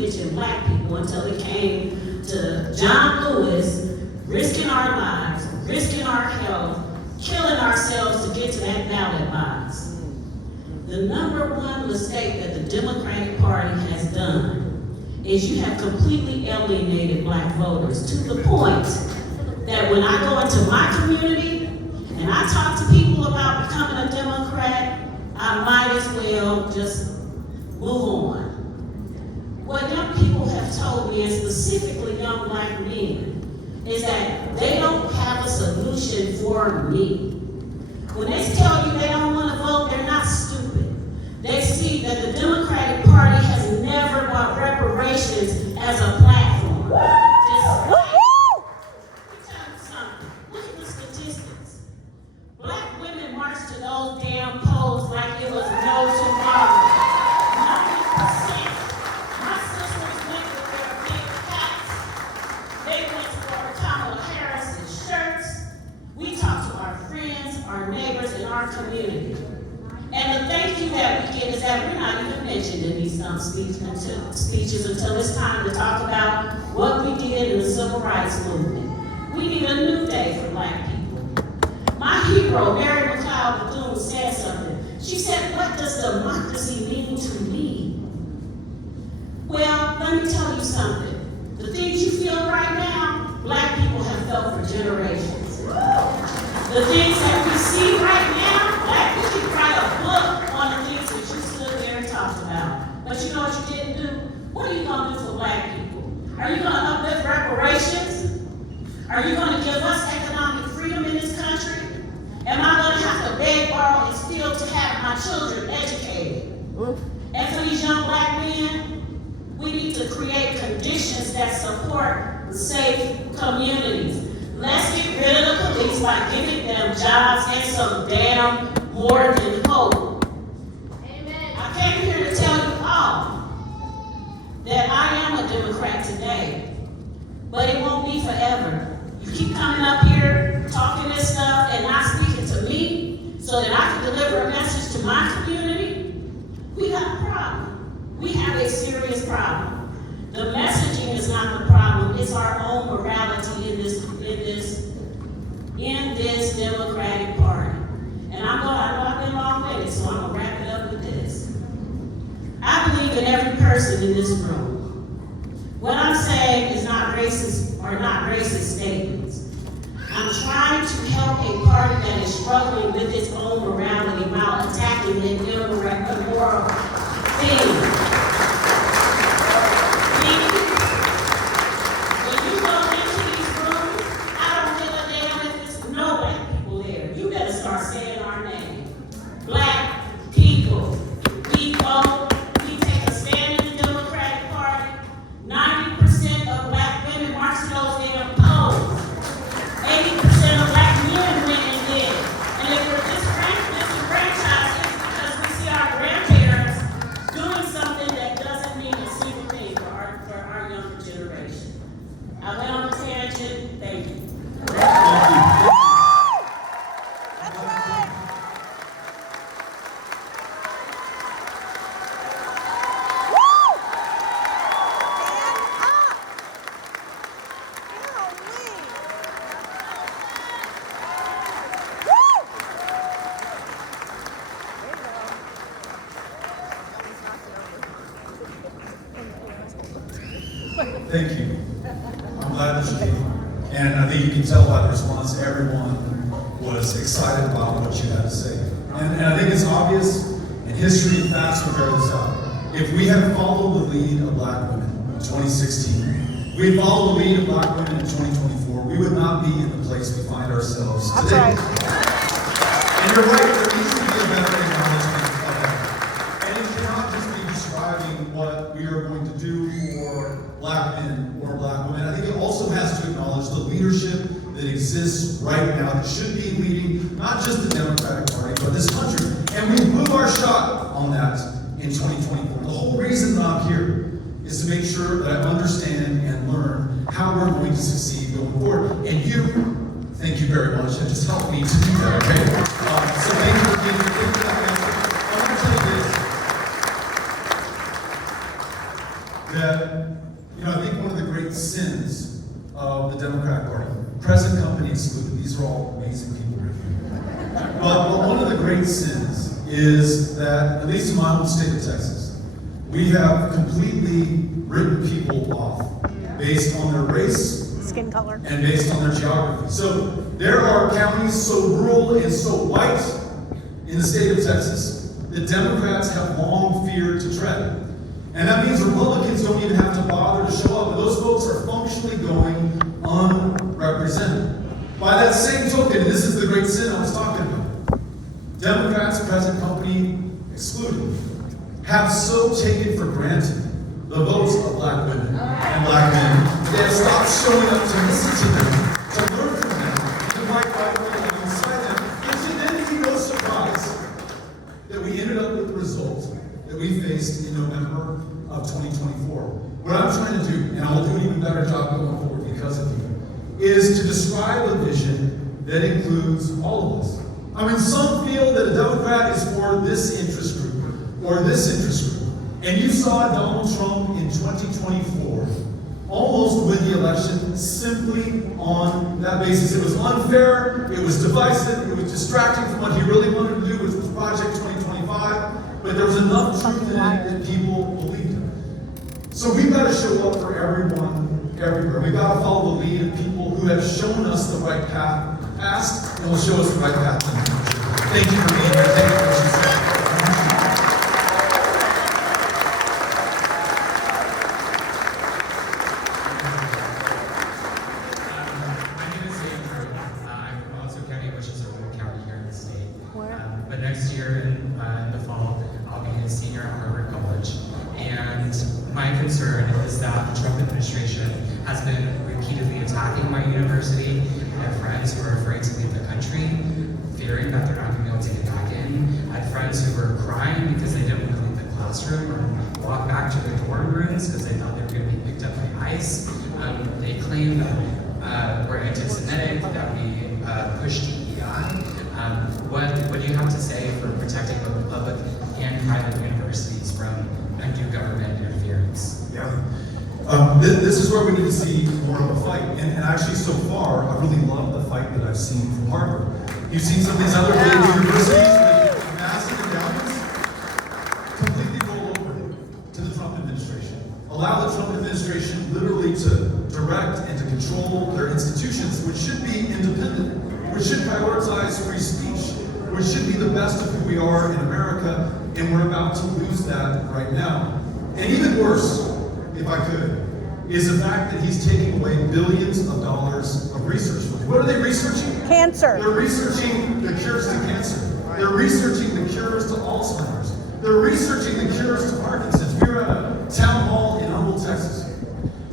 mention black people until it came to John Lewis risking our lives, risking our health, killing ourselves to get to that ballot box. The number one mistake that the Democratic Party has done is you have completely alienated black voters to the point that when I go into my community and I talk to people about becoming a Democrat, I might as well just move on. What young people have told me, and specifically young black men, is that they don't have a solution for me. When they tell you they don't want to vote, they're not stupid. They see that the Democratic Party has never brought reparations as a platform. Let me tell you something. Look at the statistics. Black women marched to those damn polls like it was no tomorrow. 90%. My sisters went with their big hats. They went for Kamala Harris's shirts. We talked to our friends, our neighbors, and our community. And the thank you that we get is that we're not even mentioned in these speeches until it's time to talk about what we did in the civil rights movement. We need a new day for black people. My hero, Mary McLeod Bethune, said something. She said, "What does democracy mean to me?" Well, let me tell you something. The things you feel right now, black people have felt for generations. The things that we see right now, black people could write a book on the things that you stood there and talked about. But you know what you didn't do? What are you going to do for black people? Are you going to uplift reparations? Are you going to give us economic freedom in this country? Am I going to have to beg, borrow, and steal to have my children educated? And for these young black men, we need to create conditions that support safe communities. Let's get rid of the police by giving them jobs and some damn more than hope. Amen. I came here to tell you all that I am a Democrat today, but it won't be forever. You keep coming up here, talking this stuff, and not speaking to me so that I can deliver a message to my community. We got a problem. We have a serious problem. The messaging is not the problem, it's our own morality in this Democratic Party. And I know I've been long-winded, so I'm gonna wrap it up with this. I believe in every person in this room. What I'm saying is not racist statements. I'm trying to help a party that is struggling with its own morality while attacking an immoral thing. When you go into these rooms, I don't give a damn if it's no black people there. You better start saying our name. Black people. We vote. We take a stand in the Democratic Party. 90% of black women march to those damn polls. 80% of black men went and did. And if we're disenfranchised, it's because we see our grandparents doing something that doesn't mean a single thing for our younger generation. I went on a tangent. Thank you. Thank you. I'm glad that you came. And I think you can tell by the response, everyone was excited about what you had to say. And I think it's obvious, and history and facts will bear this out. If we had followed the lead of black women in 2016, we had followed the lead of black women in 2024, we would not be in the place we find ourselves today. That's right. And you're right, there needs to be a better acknowledgement of that. And it cannot just be describing what we are going to do for black men or black women. I think it also has to acknowledge the leadership that exists right now that should be leading not just the Democratic Party, but this country. And we blew our shot on that in 2024. The whole reason that I'm here is to make sure that I understand and learn how we're going to succeed going forward. And you, thank you very much, and just help me to do that, okay? So thank you for being here. Thank you for that answer. I want to tell you this. that, I think one of the great sins of the Democratic Party, present company excluded, these are all amazing people right here. But one of the great sins is that, at least in my own state of Texas, we have completely written people off based on their race, Skin color. and based on their geography. So there are counties so rural and so white in the state of Texas that Democrats have long feared to tread. And that means Republicans don't even have to bother to show up. And those folks are functionally going unrepresented. By that same token, and this is the great sin I was talking about, Democrats, present company excluded, have so taken for granted the votes of black women and black men. They have stopped showing up to listen to them, to learn from them, to fight right alongside them. It should then be no surprise that we ended up with the result that we faced in November of 2024. What I'm trying to do, and I'll do an even better job going forward because of you, is to describe a vision that includes all of us. I mean, some feel that a Democrat is for this interest group or this interest group. And you saw Donald Trump in 2024 almost win the election simply on that basis. It was unfair, it was divisive, it was distracting from what he really wanted to do, which was Project 2025, but there was enough truth in it that people believed it. So we've got to show up for everyone, everywhere. We've got to follow the lead of people who have shown us the right path in the past and will show us the right path in the future. Thank you for being here. Thank you for what you said. But next year in the fall, I'll be a senior at Harvard College. And my concern is that the Trump administration has been repeatedly attacking my university. I have friends who are afraid to leave the country, fearing that they're not going to be able to get back in. I have friends who were crying because they didn't want to leave the classroom or walk back to their dorm rooms because they thought they were going to be picked up by ICE. They claim that we're anti-Semitic, that we push DEI. What do you have to say for protecting both public and private universities from undue government interference? Yeah. This is where we need to see more of a fight. And actually, so far, I really love the fight that I've seen from Harvard. You've seen some of these other big universities with massive endowments completely roll over to the Trump administration. Allow the Trump administration literally to direct and to control their institutions, which should be independent, which should prioritize free speech, which should be the best of who we are in America, and we're about to lose that right now. And even worse, if I could, is the fact that he's taking away billions of dollars of research funds. What are they researching? Cancer. They're researching the cures to cancer. They're researching the cures to Alzheimer's. They're researching the cures to Parkinson's. We were at a town hall in Humble, Texas,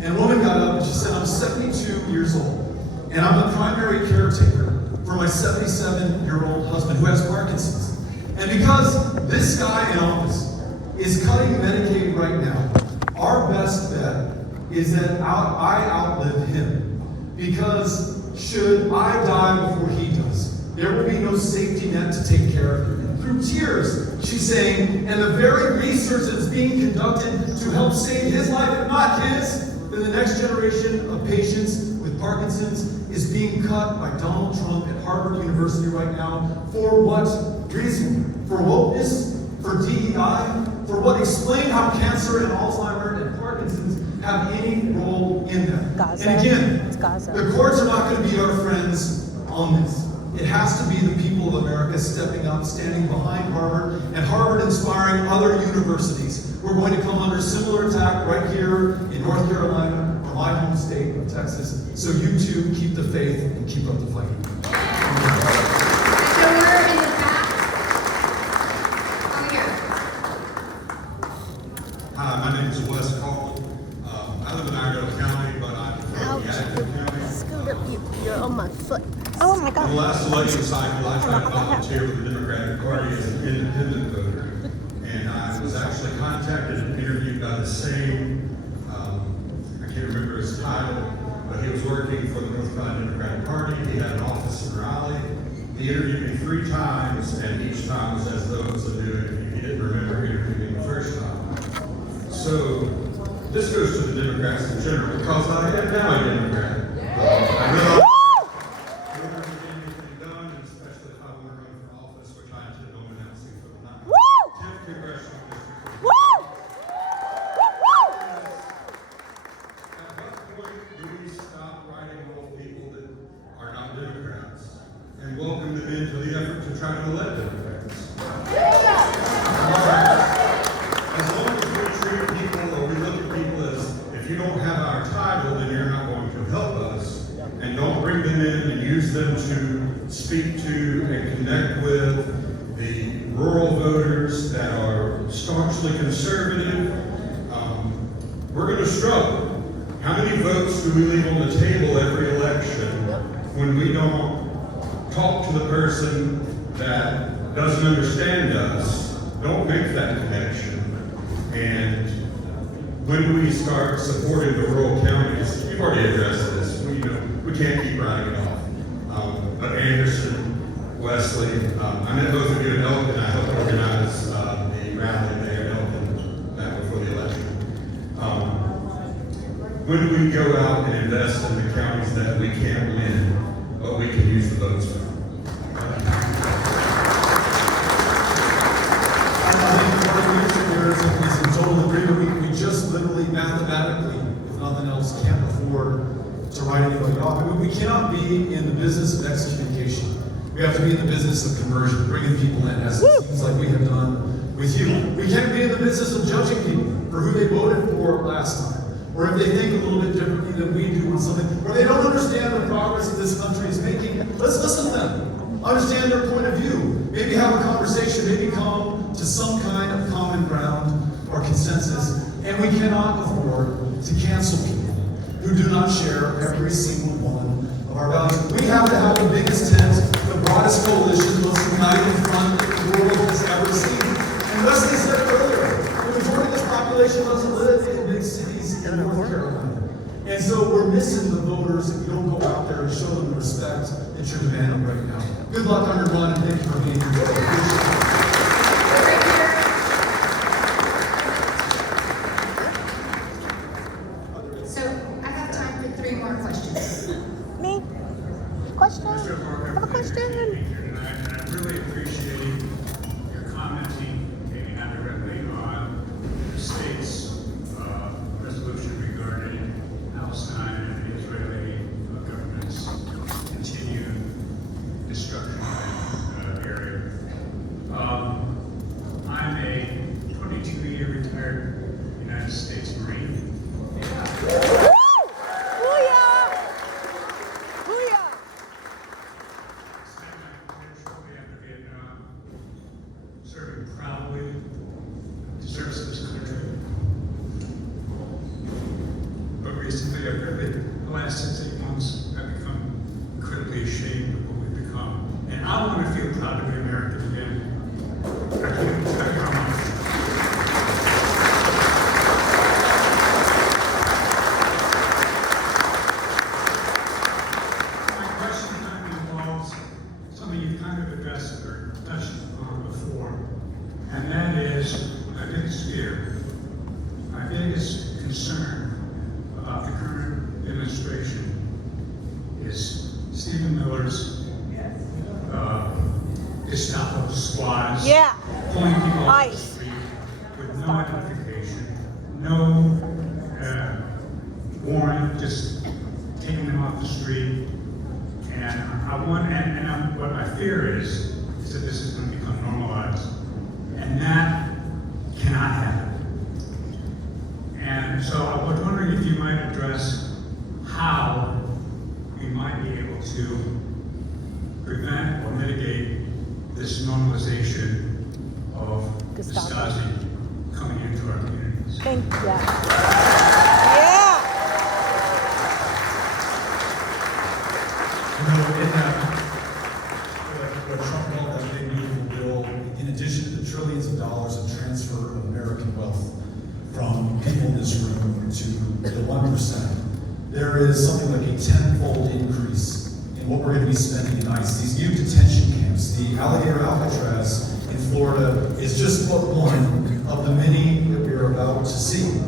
and a woman got up and she said, I'm 72 years old, and I'm the primary caretaker for my 77-year-old husband who has Parkinson's. And because this guy in office is cutting Medicaid right now, our best bet is that I outlive him. Because should I die before he does, there will be no safety net to take care of him. And through tears, she's saying, and the very research that's being conducted to help save his life, if not his, then the next generation of patients with Parkinson's is being cut by Donald Trump at Harvard University right now. For what reason? For wokeness? For DEI? For what? Explain how cancer and Alzheimer's and Parkinson's have any role in that. Gaza. And again, It's Gaza. the courts are not going to be our friends on this. It has to be the people of America stepping up, standing behind Harvard, and Harvard inspiring other universities. We're going to come under similar attack right here in North Carolina, or my home state of Texas. So you too, keep the faith and keep up the fight. So we're in the back. Over here. Hi, my name is Wes Cole. I live in Iredell County, but I'm from Yadkin County. Scoot up, you're on my foot. Oh my In the God. last election cycle, I tried to volunteer with the Democratic Party as an independent voter. And I was actually contacted and interviewed by the same, I can't remember his title, but he was working for the North Carolina Democratic Party. He had an office in Raleigh. He interviewed me 3 times, and each time was as though it was a new interview. He didn't remember interviewing me the first time. So this goes to the Democrats in general, because I am now a Democrat. I realize we're not getting anything done, and especially if I want to run for office, which I intend on announcing for the 10th Congressional District. At what point do we stop writing off people that are not Democrats and welcome them into the effort to try to elect Democrats? As long as we treat people or we look at people as, if you don't have our title, then you're not going to help us, and don't bring them in and use them to speak to and connect with the rural voters that are staunchly conservative, we're going to struggle. How many votes do we leave on the table every election when we don't talk to the person that doesn't understand us, don't make that connection? And when do we start supporting the rural counties? You've already addressed this. We can't keep writing it off. But Anderson, Wesley, I met both of you at Elton. I helped organize the rally there at Elton back before the election. When do we go out and invest in the counties that we can't win, but we can use the votes for? Is in total agreement. We just literally mathematically, if nothing else, can't afford to write anybody off. I mean, we cannot be in the business of excommunication. We have to be in the business of conversion, bringing people in, as it seems like we have done with you. We can't be in the business of judging people for who they voted for last time, or if they think a little bit differently than we do on something, or they don't understand the progress that this country is making. Let's listen to them, understand their point of view, maybe have a conversation, maybe come to some kind of common ground or consensus, and we cannot afford to cancel people who do not share every single one of our values. We have to have the biggest tent, the broadest coalition, the most united front that the world has ever seen. And Wesley said earlier, the majority of this population doesn't live in big cities in North Carolina. And so we're missing the voters if we don't go out there and show them the respect that you're demanding right now. Good luck on your run, and thank you for being here today. Appreciate it. So I have time for 3 more questions. Me? Question? Mr. Parker, I have a question. and I really appreciate your commenting, taking out directly on the state's resolution regarding Palestine and the Israeli government's continued destruction of the area. I'm a 22-year retired United States Marine. Booyah! Booyah! Spent my career shortly after Vietnam, serving proudly to service of this country. But recently, I've really, the last 6-8 months, I've become incredibly ashamed of what we've become. And I want to feel proud to be American again. I can't tell you how much. My question kind of involves something you've kind of addressed or touched on before, and that is my biggest fear, my biggest concern about the current administration is Stephen Miller's Gestapo squads Yeah. pulling people off the Ice. street with no identification, no warrant, just taking them off the street. And what my fear is that this is going to become normalized, and that cannot happen. And so I was wondering if you might address how we might be able to prevent or mitigate this normalization of the Gestapo. Stasi coming into our communities. Thank you. Yeah. You know, in that, what Trump called that big beautiful bill, in addition to the trillions of dollars of transfer of American wealth from people in this room to the 1%, there is something like a tenfold increase in what we're going to be spending in ICE. These new detention camps, the Alligator Alcatraz in Florida is just one of the many that we're about to see.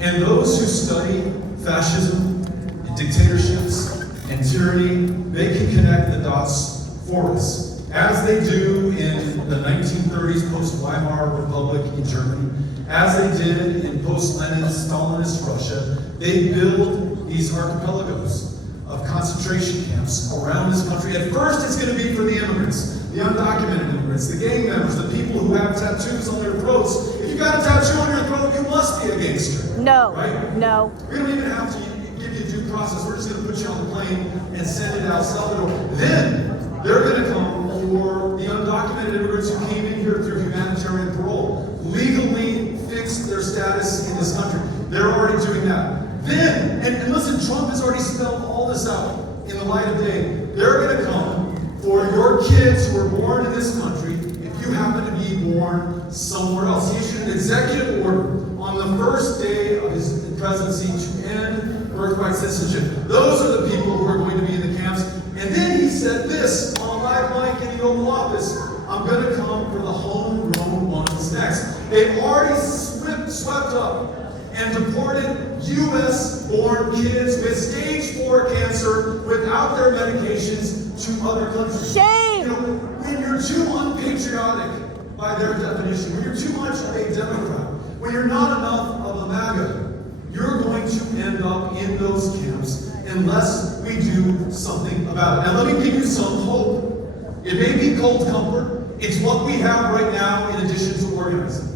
And those who study fascism and dictatorships and tyranny, they can connect the dots for us, as they do in the 1930s post-Weimar Republic in Germany, as they did in post-Lenin Stalinist Russia. They build these archipelagos of concentration camps around this country. At first, it's going to be for the immigrants, the undocumented immigrants, the gang members, the people who have tattoos on their throats. If you got a tattoo on your throat, you must be a gangster. No. Right? No. We don't even have to give you due process. We're just going to put you on the plane and send it to El Salvador. Then they're going to come for the undocumented immigrants who came in here through humanitarian parole, legally fixed their status in this country. They're already doing that. Then, and listen, Trump has already spelled all this out in the light of day. They're going to come for your kids who were born in this country if you happen to be born somewhere else. He issued an executive order on the first day of his presidency to end birthright citizenship. Those are the people who are going to be in the camps. And then he said this on a live mic in the Oval Office: I'm going to come for the homegrown ones next. They've already swept up and deported U.S.-born kids with stage 4 cancer without their medications to other countries. Shame! You know, when you're too unpatriotic by their definition, when you're too much of a Democrat, when you're not enough of a MAGA, you're going to end up in those camps unless we do something about it. Now let me give you some hope. It may be cold comfort. It's what we have right now in addition to organizing.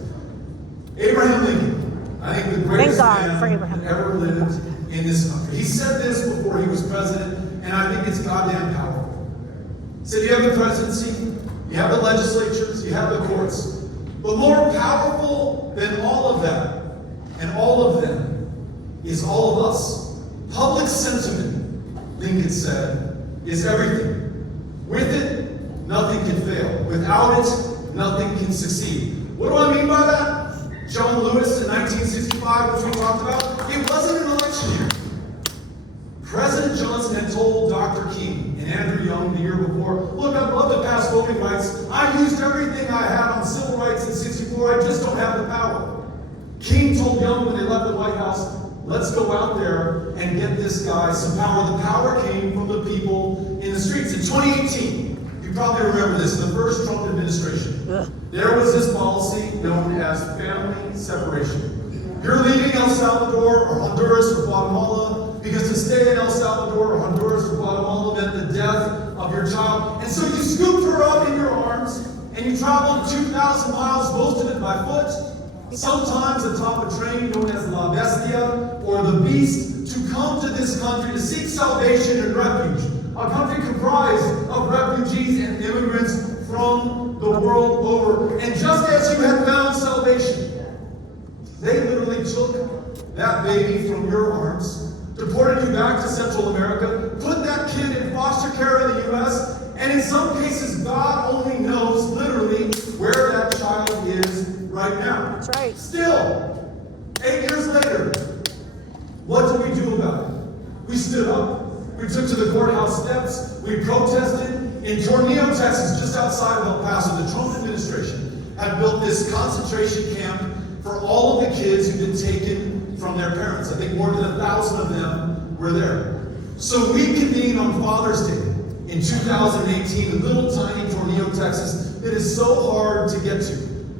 Abraham Lincoln, I think the greatest man that ever lived in this country. He said this before he was president, and I think it's goddamn powerful. He said, you have the presidency, you have the legislatures, you have the courts, but more powerful than all of that, and all of them, is all of us. Public sentiment, Lincoln said, is everything. With it, nothing can fail. Without it, nothing can succeed. What do I mean by that? John Lewis in 1965, which we talked about, it wasn't an election year. President Johnson had told Dr. King and Andrew Young the year before, look, I'd love to pass voting rights. I used everything I had on civil rights in '64, I just don't have the power. King told Young when they left the White House, let's go out there and get this guy some power. The power came from the people in the streets. In 2018, you probably remember this, in the first Trump administration, there was this policy known as family separation. You're leaving El Salvador or Honduras or Guatemala because to stay in El Salvador or Honduras or Guatemala meant the death of your child. And so you scooped her up in your arms and you traveled 2,000 miles, most of it by foot, sometimes atop a train known as La Bestia or the Beast, to come to this country to seek salvation and refuge. A country comprised of refugees and immigrants from the world over. And just as you had found salvation, they literally took that baby from your arms, deported you back to Central America, put that kid in foster care in the U.S., and in some cases, God only knows literally where that child is right now. That's right. Still, 8 years later, what did we do about it? We stood up. We took to the courthouse steps. We protested. In Tornillo, Texas, just outside of El Paso, the Trump administration had built this concentration camp for all of the kids who'd been taken from their parents. I think more than 1,000 of them were there. So we convened on Father's Day in 2018 in little tiny Tornillo, Texas, that is so hard to get to.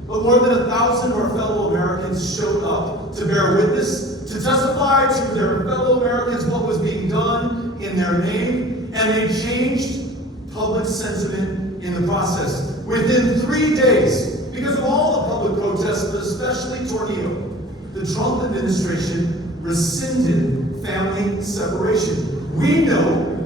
But more than 1,000 of our fellow Americans showed up to bear witness, to testify to their fellow Americans what was being done in their name, and they changed public sentiment in the process. Within 3 days, because of all the public protests, but especially Tornillo, the Trump administration rescinded family separation. We know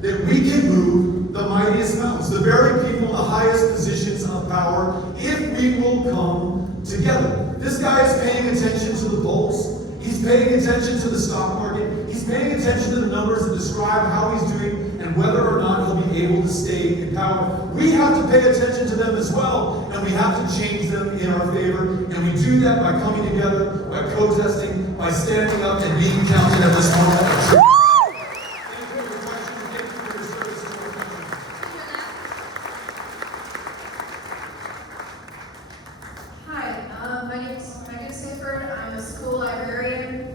that we can move the mightiest mountains, the very people in the highest positions of power, if we will come together. This guy is paying attention to the polls. He's paying attention to the stock market. He's paying attention to the numbers that describe how he's doing and whether or not he'll be able to stay in power. We have to pay attention to them as well, and we have to change them in our favor. And we do that by coming together, by protesting, by standing up and being counted at this moment. Hi, my name is Megan Sanford. I'm a school librarian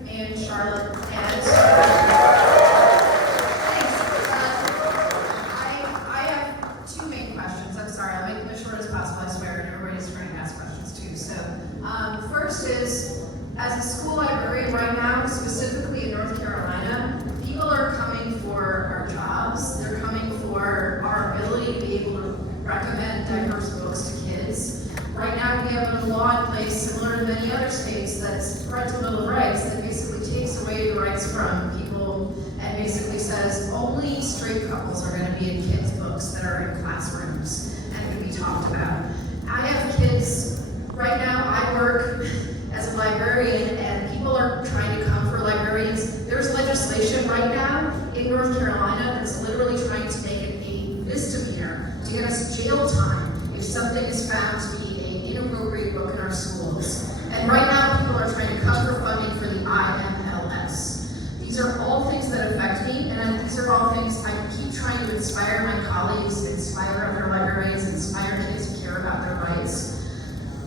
from people and basically says only straight couples are going to be in kids' books that are in classrooms and can be talked about. I have kids, right now I work as a librarian and people are trying to come for librarians. There's legislation right now in North Carolina that's literally trying to make it a misdemeanor to get us jail time if something is found to be an inappropriate book in our schools. And right now people are trying to come for funding for the IMLS. These are all things that affect me, and these are all things I keep trying to inspire my colleagues, inspire other librarians, inspire kids to care about their rights.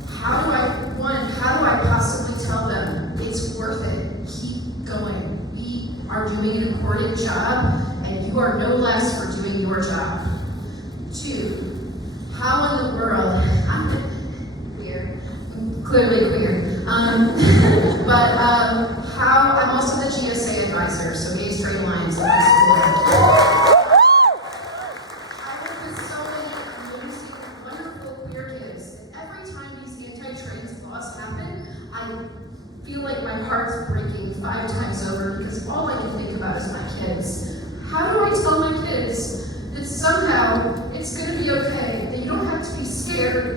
How do I possibly tell them it's worth it? Keep going. We are doing an important job, and you are no less for doing your job. 2, how in the world, I'm queer, clearly queer, but how, I'm also the GSA advisor, so Gay Straight Alliance in my school. I work with so many amazing, wonderful queer kids, and every time these anti-trans laws happen, I feel like my heart's breaking 5 times over because all I can think about is my kids. How do I tell my kids that somehow it's going to be okay, that you don't have to be scared